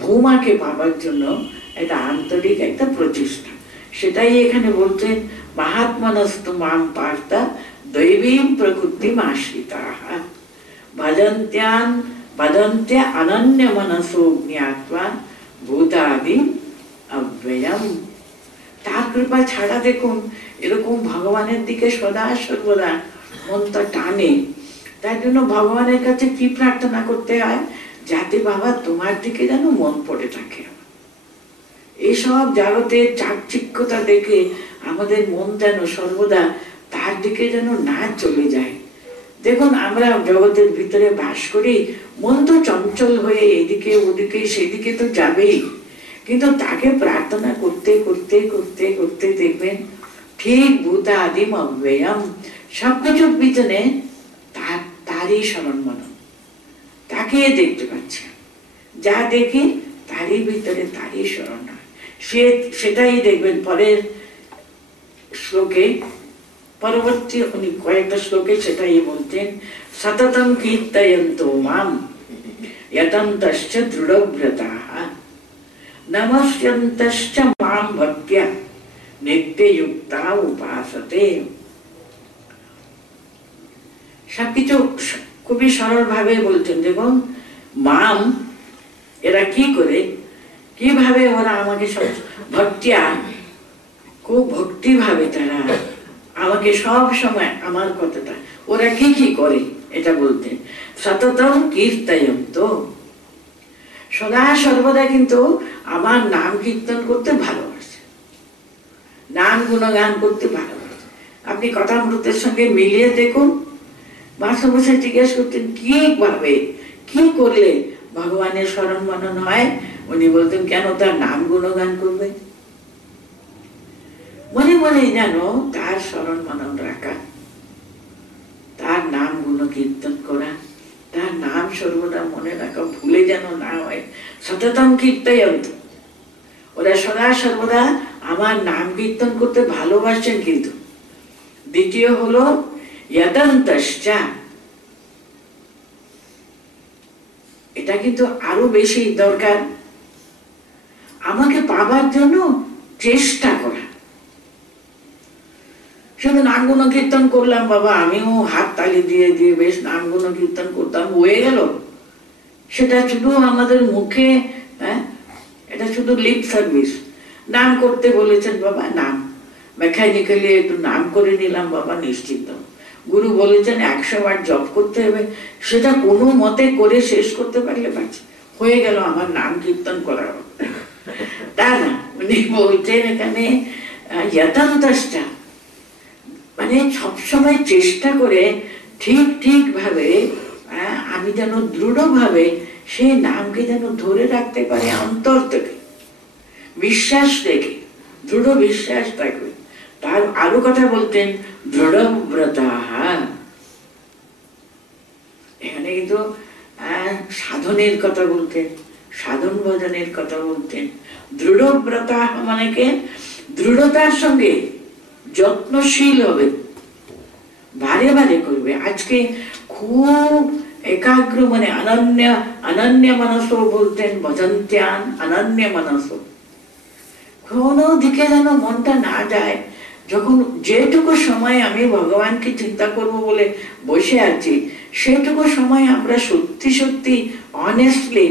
ভূমাকে পাবার জন্য একটা আন্তরিক একটা প্রচেষ্টা, সেটাই এখানে বলছেন মহাত্মানস্তু মাম পার্থ দৈবীম প্রকৃতিম আশ্রিতাঃ ভজন্ত্যান ভজন্ত্য অনন্য মনসো জ্ঞাত্বা ভূতাদিম অব্যয়ম। তার কৃপা ছাড়া দেখুন এরকম ভগবানের দিকে সদা সর্বদা মনটা টানে। তার জন্য ভগবানের কাছে কি প্রার্থনা করতে হয়? যাতে বাবা তোমার দিকে যেন মন পড়ে থাকে। এইসব জগতের চাকচিক্যতা দেখে আমাদের মন যেন সর্বদা তার দিকে যেন না চলে যায়। দেখুন আমরা জগতের ভিতরে বাস করি, মন তো চঞ্চল হয়ে এদিকে ওদিকে সেদিকে তো যাবেই, কিন্তু তাকে প্রার্থনা করতে করতে করতে করতে দেখবেন ঠিক ভূতাদিম অব্যয়ম, সবকিছুর পিছনে তারই স্মরণ মনন, তাকে দেখতে পাচ্ছে, যা দেখি তারই ভিতরে তারই স্মরণ হয়। সেটাই দেখবেন পরের শ্লোকে, পরবর্তী উনি কয়েকটা শ্লোকে সেটাই বলতেন সততম কীর্তয়ন্তো মাম যতন্তশ্চ দৃঢ়ব্রতাঃ নমস্যন্তশ্চ মাম ভক্ত্যা নিত্যযুক্তা উপাসতে। সবকিছু খুবই সরল ভাবে বলছেন। দেখুন মাম, এরা কি করে, কিভাবে ওরা আমাকে ভক্তিয়া, খুব ভক্তি ভাবে তারা আমাকে সব সময় আমার কথাটা, ওরা কি কি করে এটা বলতেন সততম কীর্তয়ন্ত, সদা সর্বদা কিন্তু আমার নাম কীর্তন করতে ভালোবাসে, নাম গুণগান করতে ভালোবাসে। আপনি কথামৃতের সঙ্গে মিলিয়ে দেখুন, মাসে মাসে জিজ্ঞেস করতেন কি ভাবে কি করলে ভগবানের স্মরণ মনন হয়, উনি বলতেন কেন তার নাম গুণগান করবে, মনে মনে যেন তার স্মরণ মনন রাখা, তার নাম গুণ কীর্তন করা, তার নাম সর্বদা মনে রাখা, ভুলে যেন না হয়। সততম কীর্তয়ন্ত, ওরা সদা সর্বদা আমার নাম কীর্তন করতে ভালোবাসেন। কিন্তু দ্বিতীয় হলো যতন্তশ্চ, এটা কিন্তু আরো বেশি দরকার, আমাকে পাবার জন্য চেষ্টা করা। শুধু নাম গুণ কীর্তন করলাম বাবা, আমিও হাত তালি দিয়ে দিয়ে বেশ নাম গুণ কীর্তন করতাম, হয়ে গেল, সেটা শুধু আমাদের মুখে, এটা শুধু লিপ সার্ভিস। নাম করতে বলেছেন বাবা, নাম মেকানিক্যালি একটু নাম করে নিলাম বাবা, নিশ্চিন্ত। গুরু বলেছেন 100 বার জপ করতে হবে, সেটা কোনো মতে করে শেষ করতে পারলে বাঁচে, হয়ে গেল আমার নাম কীর্তন করা। তা না, উনি বলছেন এখানে যতন্তশ্চ, মানে সবসময় চেষ্টা করে ঠিক ঠিক ভাবে আমি যেন দৃঢ়ভাবে সেই নামকে যেন ধরে রাখতে পারি, অন্তর থেকে বিশ্বাস থেকে, দৃঢ় বিশ্বাস থাকবে। তার আরো কথা বলতেন দৃঢ়ব্রতাঃ, এখানে কিন্তু সাধনের কথা বলতেন, সাধন ভজনের কথা বলতেন। দৃঢ়ব্রতাঃ মানে কে, দৃঢ়তার সঙ্গে যত্নশীল হবে, বারে বারে করবে। আজকে খুব একাগ্র মানে অনন্য মানস বলতেন, ভজন্ত্যান অনন্য মানস। কোনো দিকে যেন মনটা না যায়। যখন যেটুকু সময় আমি ভগবানকে চিন্তা করব বলে বসে আছি, সেটুকু সময় আমরা সত্যি সত্যি অনেস্টলি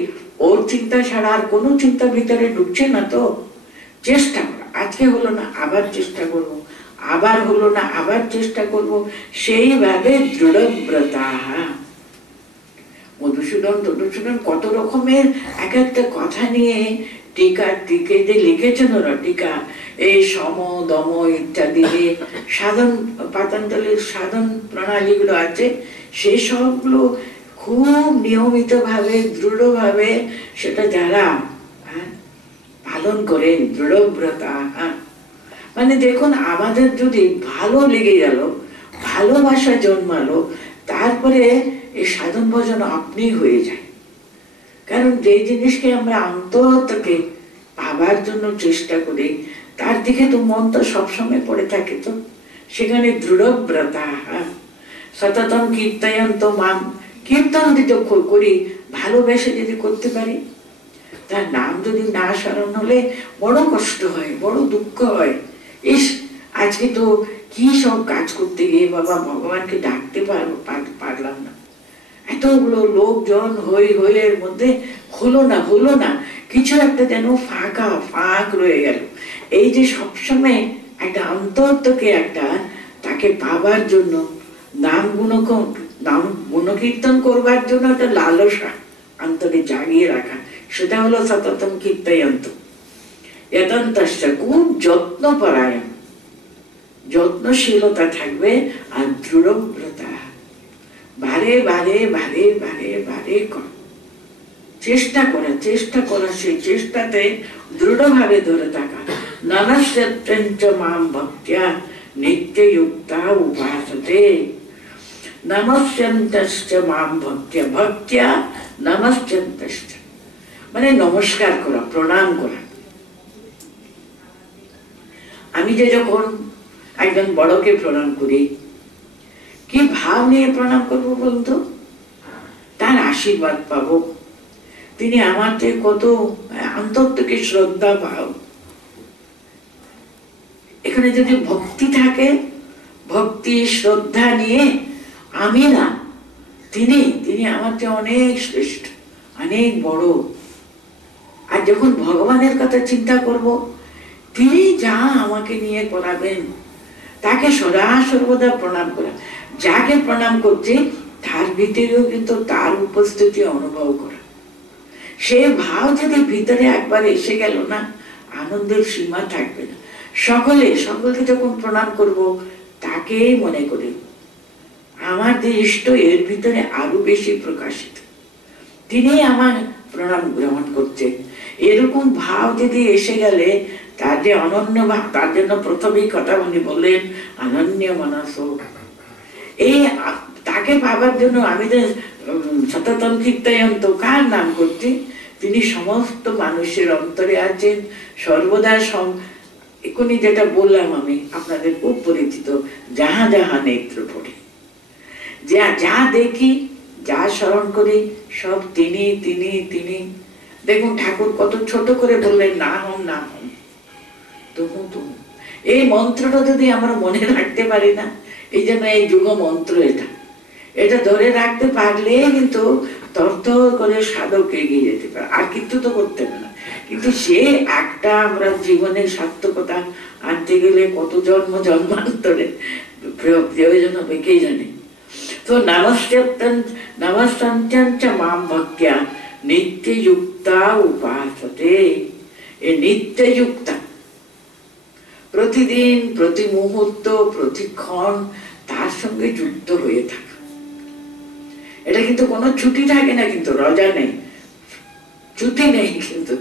ওর চিন্তা ছাড়া আর কোনো চিন্তা ভিতরে ঢুকছে না তো চেষ্টা করা। আজকে হলো না আবার চেষ্টা করব, আবার হলো না আবার চেষ্টা করব, সেইভাবে দৃঢ়ব্রতা। মধুসূদন কত রকমের এক একটা কথা নিয়ে টিকে যে লিখেছেন ওরা, টিকা এই সম দম ইত্যাদি যে সাধন পাতঞ্জলির সাধন প্রণালীগুলো আছে, সেই সবগুলো খুব নিয়মিত ভাবে দৃঢ়ভাবে সেটা যারা পালন করেন, দৃঢ়ব্রতা। মানে দেখুন, আমাদের যদি ভালো লেগে গেল, ভালোবাসা জন্মালো, তারপরে এই সাধন ভজন আপনি হয়ে যায়। কারণ যে জিনিসকে আমরা অন্তর থেকে পাবার জন্য চেষ্টা করি, তার দিকে তো মন তো সবসময় পড়ে থাকে, তো সেখানে দৃঢ়ব্রতা। সততম কীর্তয়ন্ত মাম, কীর্তন যদি করি, ভালোবেসে যদি করতে পারি, তার নাম যদি না স্মরণ হলে বড় কষ্ট হয়, বড় দুঃখ হয়। ইস, আজকে তো কি সব কাজ করতে গিয়ে বাবা ভগবানকে ডাকতে পারলাম না, এতগুলো লোকজন হইয়ের মধ্যে হলো না, কিছু একটা যেন ফাঁক রয়ে গেল। এই যে সবসময় একটা অন্তর থেকে একটা তাকে পাবার জন্য নাম গুণকীর্তন করবার জন্য একটা লালসা অন্তরে জাগিয়ে রাখা, সেটা হলো সততম কীর্তয়ন্ত। এতন্তশ্চ, খুব যত্নপরায়ণ, যত্নশীলতা থাকবে, আর দৃঢ়ব্রতা, বারে বারে বারে বারে বারে চেষ্টা করা, সেই চেষ্টাতে দৃঢ়ভাবে ধরে থাকা। নমস্যন্ত মাম ভক্ত্যা নিত্যযুক্তা উপাসতে, নমস্যন্তশ্চ মাম ভক্ত্যা নমস্যন্তশ্চ, মানে নমস্কার করা, প্রণাম করা। আমি যে যখন একজন বড়কে প্রণাম করি, কি ভাব নিয়ে প্রণাম করবো বলতো? তার আশীর্বাদ পাবো, তিনি আমাকে কত অন্তর থেকে শ্রদ্ধা পাও। এখানে যদি ভক্তি থাকে, ভক্তি শ্রদ্ধা নিয়ে আমি না, তিনি আমার চেয়ে অনেক শ্রেষ্ঠ, অনেক বড়। আর যখন ভগবানের কথা চিন্তা করব, তিনি যা আমাকে নিয়ে করাবেন, তাকে সদা সর্বদা প্রণাম করা। যাকে প্রণাম করছে তার ভিতরেও কিন্তু তার উপস্থিতি অনুভব করা। সে ভাব যদি ভিতরে একবার এসে গেল না, আনন্দের সীমা থাকবে না। সকলকে যখন প্রণাম করব, তাকেই মনে করি আমার যে ইষ্ট, এর ভিতরে আরো বেশি প্রকাশিত, তিনি আমার প্রণাম গ্রহণ করছেন। এরকম ভাব যদি এসে গেলে, তার যে অনন্য ভাব, তার জন্য প্রথমেই কথা উনি বললেন অনন্য মানস। এই তাকে পাবার জন্য আমি যে সততম কীর্তয়ন্ত কার নাম করছি, তিনি সমস্ত মানুষের অন্তরে আছেন সর্বদা। এখনই যেটা বললাম আমি আপনাদের খুব পরিচিত, যাহা যাহা নেত্র পড়ে, যা দেখি, যা স্মরণ করি, সব তিনি। দেখুন ঠাকুর কত ছোট করে বললেন, না হম তুমু। এই মন্ত্রটা যদি আমরা মনে রাখতে পারি না, এই জন্য এই যুগ মন্ত্র, এটা ধরে রাখতে পারলে কিন্তু তরতর করে সাধক এগিয়ে যেতে পারে, আর কিন্তু তো করতে পারে না। কিন্তু সে একটা আমরা জীবনের সার্থকতা আনতে গেলে কত জন্মান্তরে প্রয়োজন হবে কে জানে। তো নমস্যন্ত মাম ভক্ত্যা নিত্যযুক্তা উপাসতে, এ নিত্যযুক্তা, প্রতিদিন, প্রতি মুহূর্ত, প্রতিক্ষণ তার সঙ্গে যুক্ত হয়ে থাকা। এটা কিন্তু কোনো ছুটি থাকে না, কিন্তু রজা নেই, ছুটি নেই। কিন্তু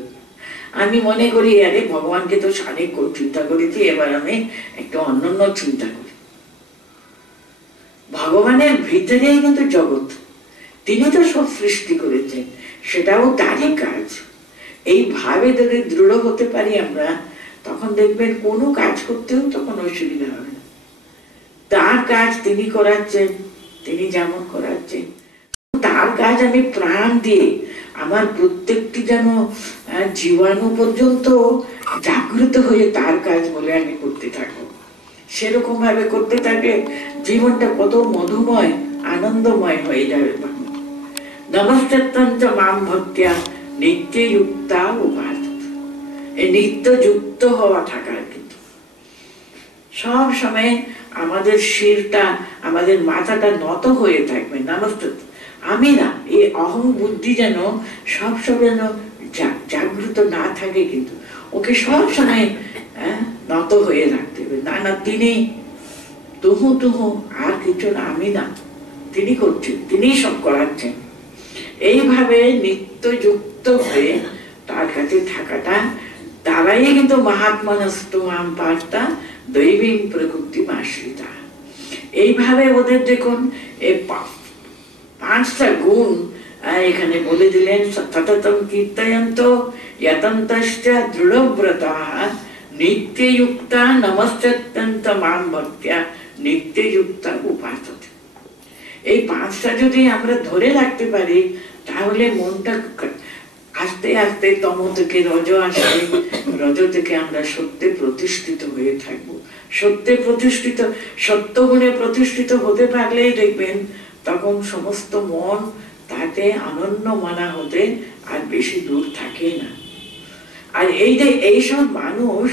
আমি মনে করি, আরে ভগবানকে তো সানিক চিন্তা করেছি, এবার আমি একটু অন্যান্য চিন্তা করি। ভগবানের ভিতরেই কিন্তু জগৎ, তিনি তো সব সৃষ্টি করেছেন, সেটাও তারই কাজ। এই ভাবে যদি দৃঢ় হতে পারি আমরা, তখন দেখবেন কোনো কাজ করতেও তখন অসুবিধা হবে না। তার কাজ তিনি করাচ্ছেন, তিনি যেমন করাচ্ছেন, তার কাজ আমি প্রাণ দিয়ে আমার প্রত্যেকটি যেন জীবাণু পর্যন্ত জাগ্রত হয়ে তার কাজ বলে আমি করতে থাকবো। সেরকম ভাবে করতে থাকলে জীবনটা কত মধুময় আনন্দময় হয়ে যাবে। নমস্তেত্তঞ্চ মাম ভক্ত্যা নিত্যযুক্তা উপাসতে। এই নিত্য যুক্ত হওয়া থাকার কিন্তু সব সময় আমাদের শিরটা, আমাদের মাথাটা নত হয়ে থাকবে। নমস্তে আমি না, এই অহং বুদ্ধি যেন সব সময় যেন জাগ্রত না থাকে, কিন্তু ওকে সব সময় নত হয়ে রাখতে হবে। না না, তিনি তুহু তুহু, আর কিছু না, আমি না, তিনি করছেন, তিনি সব করাচ্ছেন। এইভাবে নিত্য যুক্ত হয়ে তার কাছে থাকাটা, তারাই কিন্তু মহাত্মানস্তু মাম পার্থা দৈবীং প্রকৃতি আশ্রিতা। এইভাবে ওদের দেখুন এই 5টা গুণ এখানে বলে দিলেন। সততম কীর্তয়ন্ত যতন্তশ্চ দৃঢ়ব্রতাঃ নিত্যযুক্তা নমস্তেত্যন্ত মাম ভক্ত্যা নিত্যযুক্তা উপাসতে। এই 5টা যদি আমরা ধরে রাখতে পারি, তাহলে মনটা আস্তে আস্তে তম থেকে রজ আসবে, রজ থেকে আমরা সত্যে প্রতিষ্ঠিত হয়ে থাকবো। সত্যে প্রতিষ্ঠিত, সত্য গুণে প্রতিষ্ঠিত হতে পারলেই দেখবেন তখন সমস্ত মন তাতে আনন্দ মানা হতে আর বেশি দূর থাকে না। আর এই যে এইসব মানুষ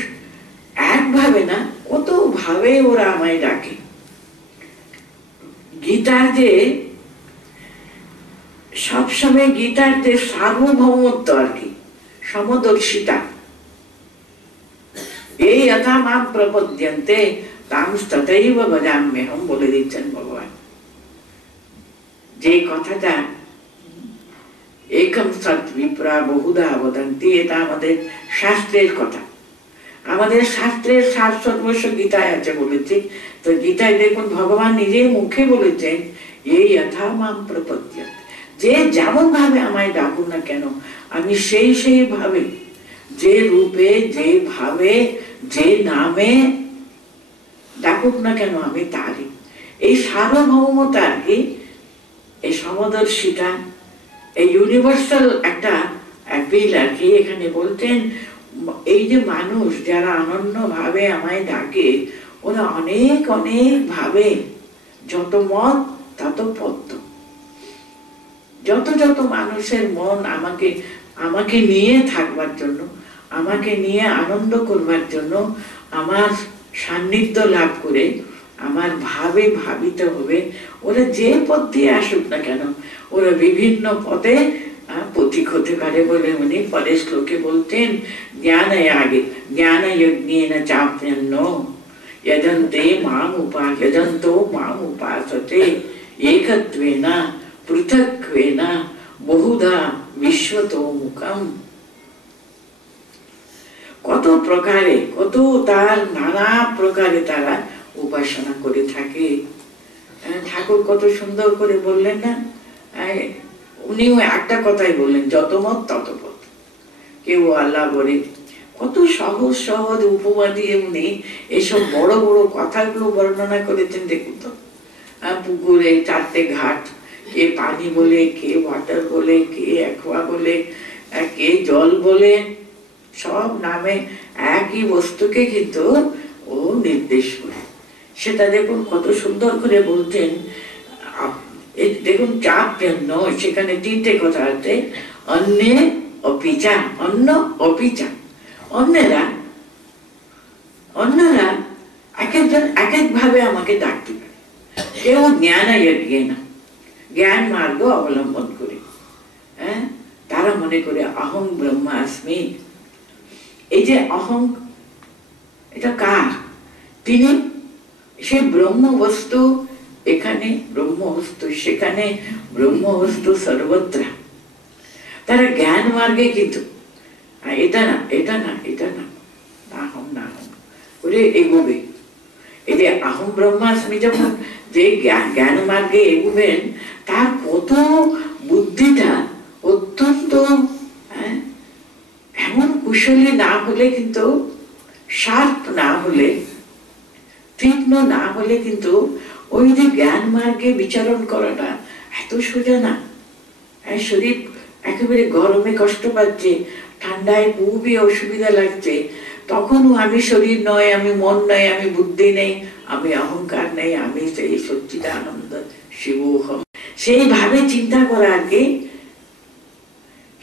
একভাবে না, কত ভাবে ওরা আমায় ডাকে। গীতার যে সবসময় গীতার যে সার্বভৌমত্ব আর কি, সমদর্শিতা, এই যথা মাম প্রপদ্যন্তে তাম তথৈব ভজাম্যহম বলে দিচ্ছেন ভগবান। যে কথাটা একম সৎ বিপ্রা বহুধা বদন্তি, এটা আমাদের শাস্ত্রের কথা। আমাদের শাস্ত্রের সার সর্বস্ব গীতায় আছে বলেছে। তো গীতায় দেখুন ভগবান নিজের মুখে বলেছেন, এই যথা মাম প্রপদ্যন্তে, যে যেমন ভাবে আমায় ডাকুন না কেন, আমি সেই ভাবে, যে রূপে, যে ভাবে, যে নামে ডাকুক না কেন আমি তারই। এই সার্বভৌমতা আর কি, এই সমদর্শিতা, এই ইউনিভার্সাল একটা অ্যাপিল আর কি। এখানে বলতেন এই যে মানুষ যারা অনন্য ভাবে আমায় ডাকে, ওরা অনেক অনেক ভাবে, যত মত তত পদ্ম। যত যত মানুষের মন আমাকে নিয়ে থাকবার জন্য, আমাকে নিয়ে আনন্দ করবার জন্য, আমার সান্নিধ্য লাভ করে আমার ভাবে ভাবিতে হবে, ওরা যে পথ দিয়ে আসুক না কেন, ওরা বিভিন্ন পথে পথিক হতে পারে বলে উনি পরের শ্লোকে বলতেন, জ্ঞান যজ্ঞেন চাপ্যন্ন যজন্তে মাম উপাসতে একত্বেন পৃথক্ত্বেন বহুধা বিশ্বতোমুখম। কত প্রকারে, কত তার নানা প্রকারে তারা উপাসনা করে থাকে। ঠাকুর কত সুন্দর করে বললেন না, উনিও একটা কথাই বললেন, যত মত তত পথ। কেউ আল্লাহ বলে, কত সহজ সহজ উপমা দিয়ে উনি এসব বড় বড় কথাগুলো বর্ণনা করেছেন। দেখুন তো, পুকুরে 4টে ঘাট, কে পানি বলে, কে ওয়াটার বলে, কে অ্যাকোয়া বলে, কে জল বলে, সব নামে একই বস্তুকে কিন্তু ও নির্দেশ করে। সেটা দেখুন কত সুন্দর করে বলতেন। দেখুন চাপ্যন্ন, সেখানে 3টে কথা আছে, অন্য অপিচা, অন্য অপিচা। অন্যরা এক একজন এক এক ভাবে আমাকে ডাকতে পারে। কেউ জ্ঞান মার্গ অবলম্বন করে, তারা মনে করে অহং ব্রহ্মাস্মি। এই যে অহং, এটা কার? তিনি, সে ব্রহ্ম বস্তু, এখানে ব্রহ্ম বস্তু, সেখানে ব্রহ্ম বস্তু, সর্বত্র। তারা জ্ঞান মার্গে কিন্তু এটা না, এটা না, এটা না, না হম না হম করে এগোবে। এই যে আহম ব্রহ্মাস্মি যখন যে জ্ঞান মার্গে এগোবেন, তার কত বুদ্ধিটা অত্যন্ত এমন কুশলী না হলে কিন্তু শার্প না হলে, তীক্ষ্ণ না হলে কিন্তু ওই যে জ্ঞান মার্গে বিচরণ করাটা এত সোজা না। শরীর একেবারে গরমে কষ্ট পাচ্ছে, ঠান্ডায় খুবই অসুবিধা লাগছে, তখনও আমি শরীর নয়, আমি মন নয়, আমি বুদ্ধি নেই, আমি অহংকার নেই, আমি সেই সচ্চিদানন্দ শিবোহম, সেইভাবে চিন্তা করা আগে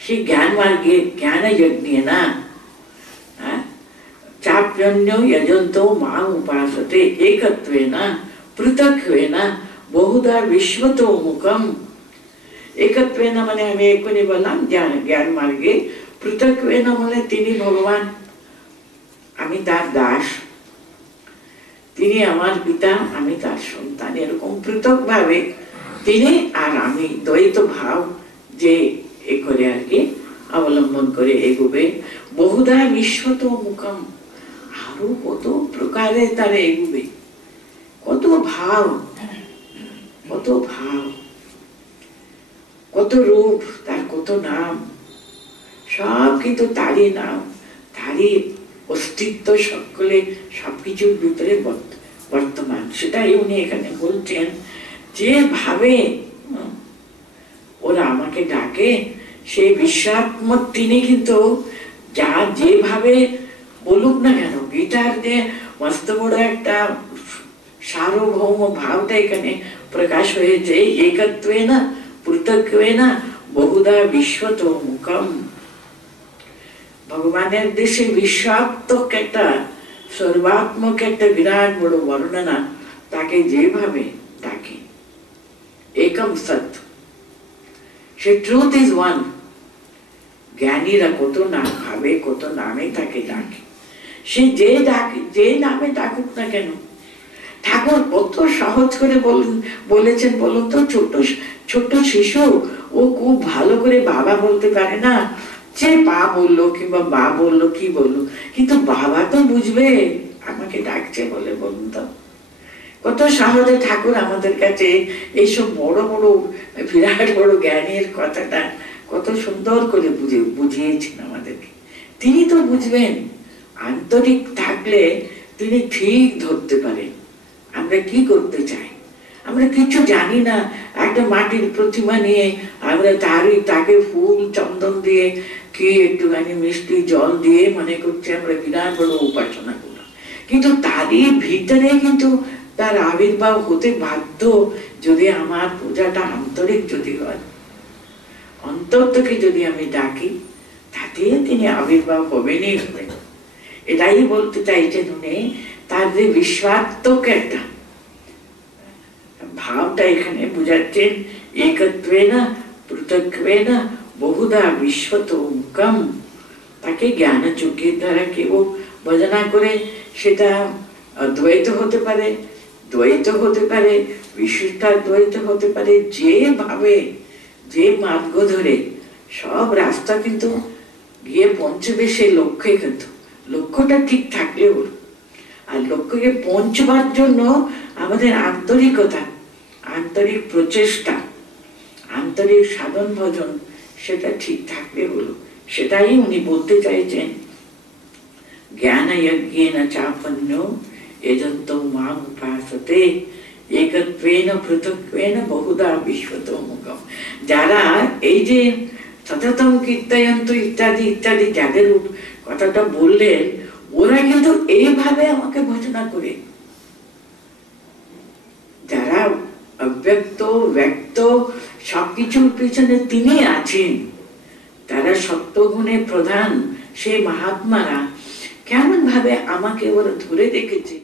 সেই জ্ঞান মার্গে জ্ঞান যজ্ঞে না চাপ্যন্য যজন্ত মাং উপাসতে একত্বেন পৃথক্ত্বেন বহুধা বিশ্বতো মুখম। একত্বেন মানে আমি এক্ষুনি বললাম জ্ঞান মার্গে, পৃথক্ত্বেন মানে তিনি ভগবান, আমি তার দাস, তিনি আমার পিতা, আমি তার সন্তান, এরকম পৃথক ভাবে তিনি আর আমি দ্বৈত ভাব যে এ করে আর কি অবলম্বন করে এগোবে। বহুধা বিশ্বত মুখম, আরো কত প্রকারে তারা এগোবে, কত ভাব, কত ভাব, কত রূপ, তার কত নাম, সব কিন্তু তারই নাম, তারই অস্তিত্ব, সকলে সবকিছুর ভিতরে বর্তমান। সেটাই উনি এখানে বলছেন, যেভাবে ওরা আমাকে ডাকে সেই বিশ্বাত্মক তিনি কিন্তু যা যেভাবে বলুক না কেন, গীতার যে মস্ত বড় একটা সার্বভৌম ভাবটা এখানে প্রকাশ হয়েছে, একত্বেন পৃথক্ত্বেন বহুধা বিশ্বত মুখম। ভগবানের দেশে বিশ্বাত্মক একটা সর্বাত্মক একটা বিরাট বড় বর্ণনা, তাকে যেভাবে ডাকে একম সত্য, সে ট্রুথ ইজ ওয়ান। জ্ঞানীরা কত নাম ভাবে, কত নামে তাকে ডাকে, সে যে নামে ডাকুক না কেন। ঠাকুর কত সহজ করে বলেছেন বলুন তো, ছোট্ট শিশু ও খুব ভালো করে বাবা বলতে পারে না, যে পা বললো কিংবা মা বললো কি বললো, কিন্তু বাবা তো বুঝবে আমাকে ডাকছে বলে। বলুন তো কত সহজে ঠাকুর আমাদের কাছে এইসব বড় বড় বিরাট বড় জ্ঞানের কথাটা কত সুন্দর করে বুঝিয়েছেন আমাদেরকে। তিনি তো বুঝবেন, আন্তরিক থাকলে তিনি ঠিক ধরতে পারেন আমরা কি করতে চাই। আমরা কিছু জানি না, একটা মাটির প্রতিমা নিয়ে আমরা তাকে ফুল চন্দন দিয়ে কি একটুখানি মিষ্টি জল দিয়ে মনে করছি আমরা বিরাট বড় উপাসনা করি, কিন্তু তারই ভিতরে কিন্তু তার আবির্ভাব হতে বাধ্য যদি আমার পূজাটা আন্তরিক যদি হয়, অন্তর থেকে যদি আমি ডাকি, তাতে তিনি আবির্ভাব হবেনই হবেন। এটাই বলতে চাইছেন উনি, তার যে বিশ্বাত্মক একটা ভাবটা এখানে বুঝাচ্ছেন, একত্বেন পৃথক্ত্বেন বহুধা বিশ্বত মুখম। তাকে জ্ঞান যজ্ঞের দ্বারা কেউ ভজনা করে, সেটা দ্বৈত হতে পারে, দ্বৈত হতে পারে, বিশিষ্টাদ্বৈত হতে পারে, যেভাবে যে মার্গ ধরে সব রাস্তা কিন্তু গিয়ে পৌঁছবে সেই লক্ষ্যে, কিন্তু লক্ষ্যটা ঠিক থাকলেও, আর লক্ষ্যকে পৌঁছবার জন্য আমাদের আন্তরিকতা, আন্তরিক প্রচেষ্টা, আন্তরিক সাধন ভজন সেটা ঠিক থাকলে হলো। সেটাই উনি বলতে চাইছেন, জ্ঞান যজ্ঞেন চাপন্য এজন্ত মাং উপাসতে একত্বেন পৃথক্ত্বেন বহুধা বিশ্বত মুখম। যারা এই যে সততম কীর্তয়ন্ত ইত্যাদি ইত্যাদি যাদের কথাটা বললেন, ওরা কিন্তু এইভাবে আমাকে ভজনা করে। যারা অব্যক্ত ব্যক্ত সবকিছুর পিছনে তিনি আছেন, তারা সত্যগুণে প্রধান সেই মহাত্মারা কেমন ভাবে আমাকে ওরা ধরে রেখেছে।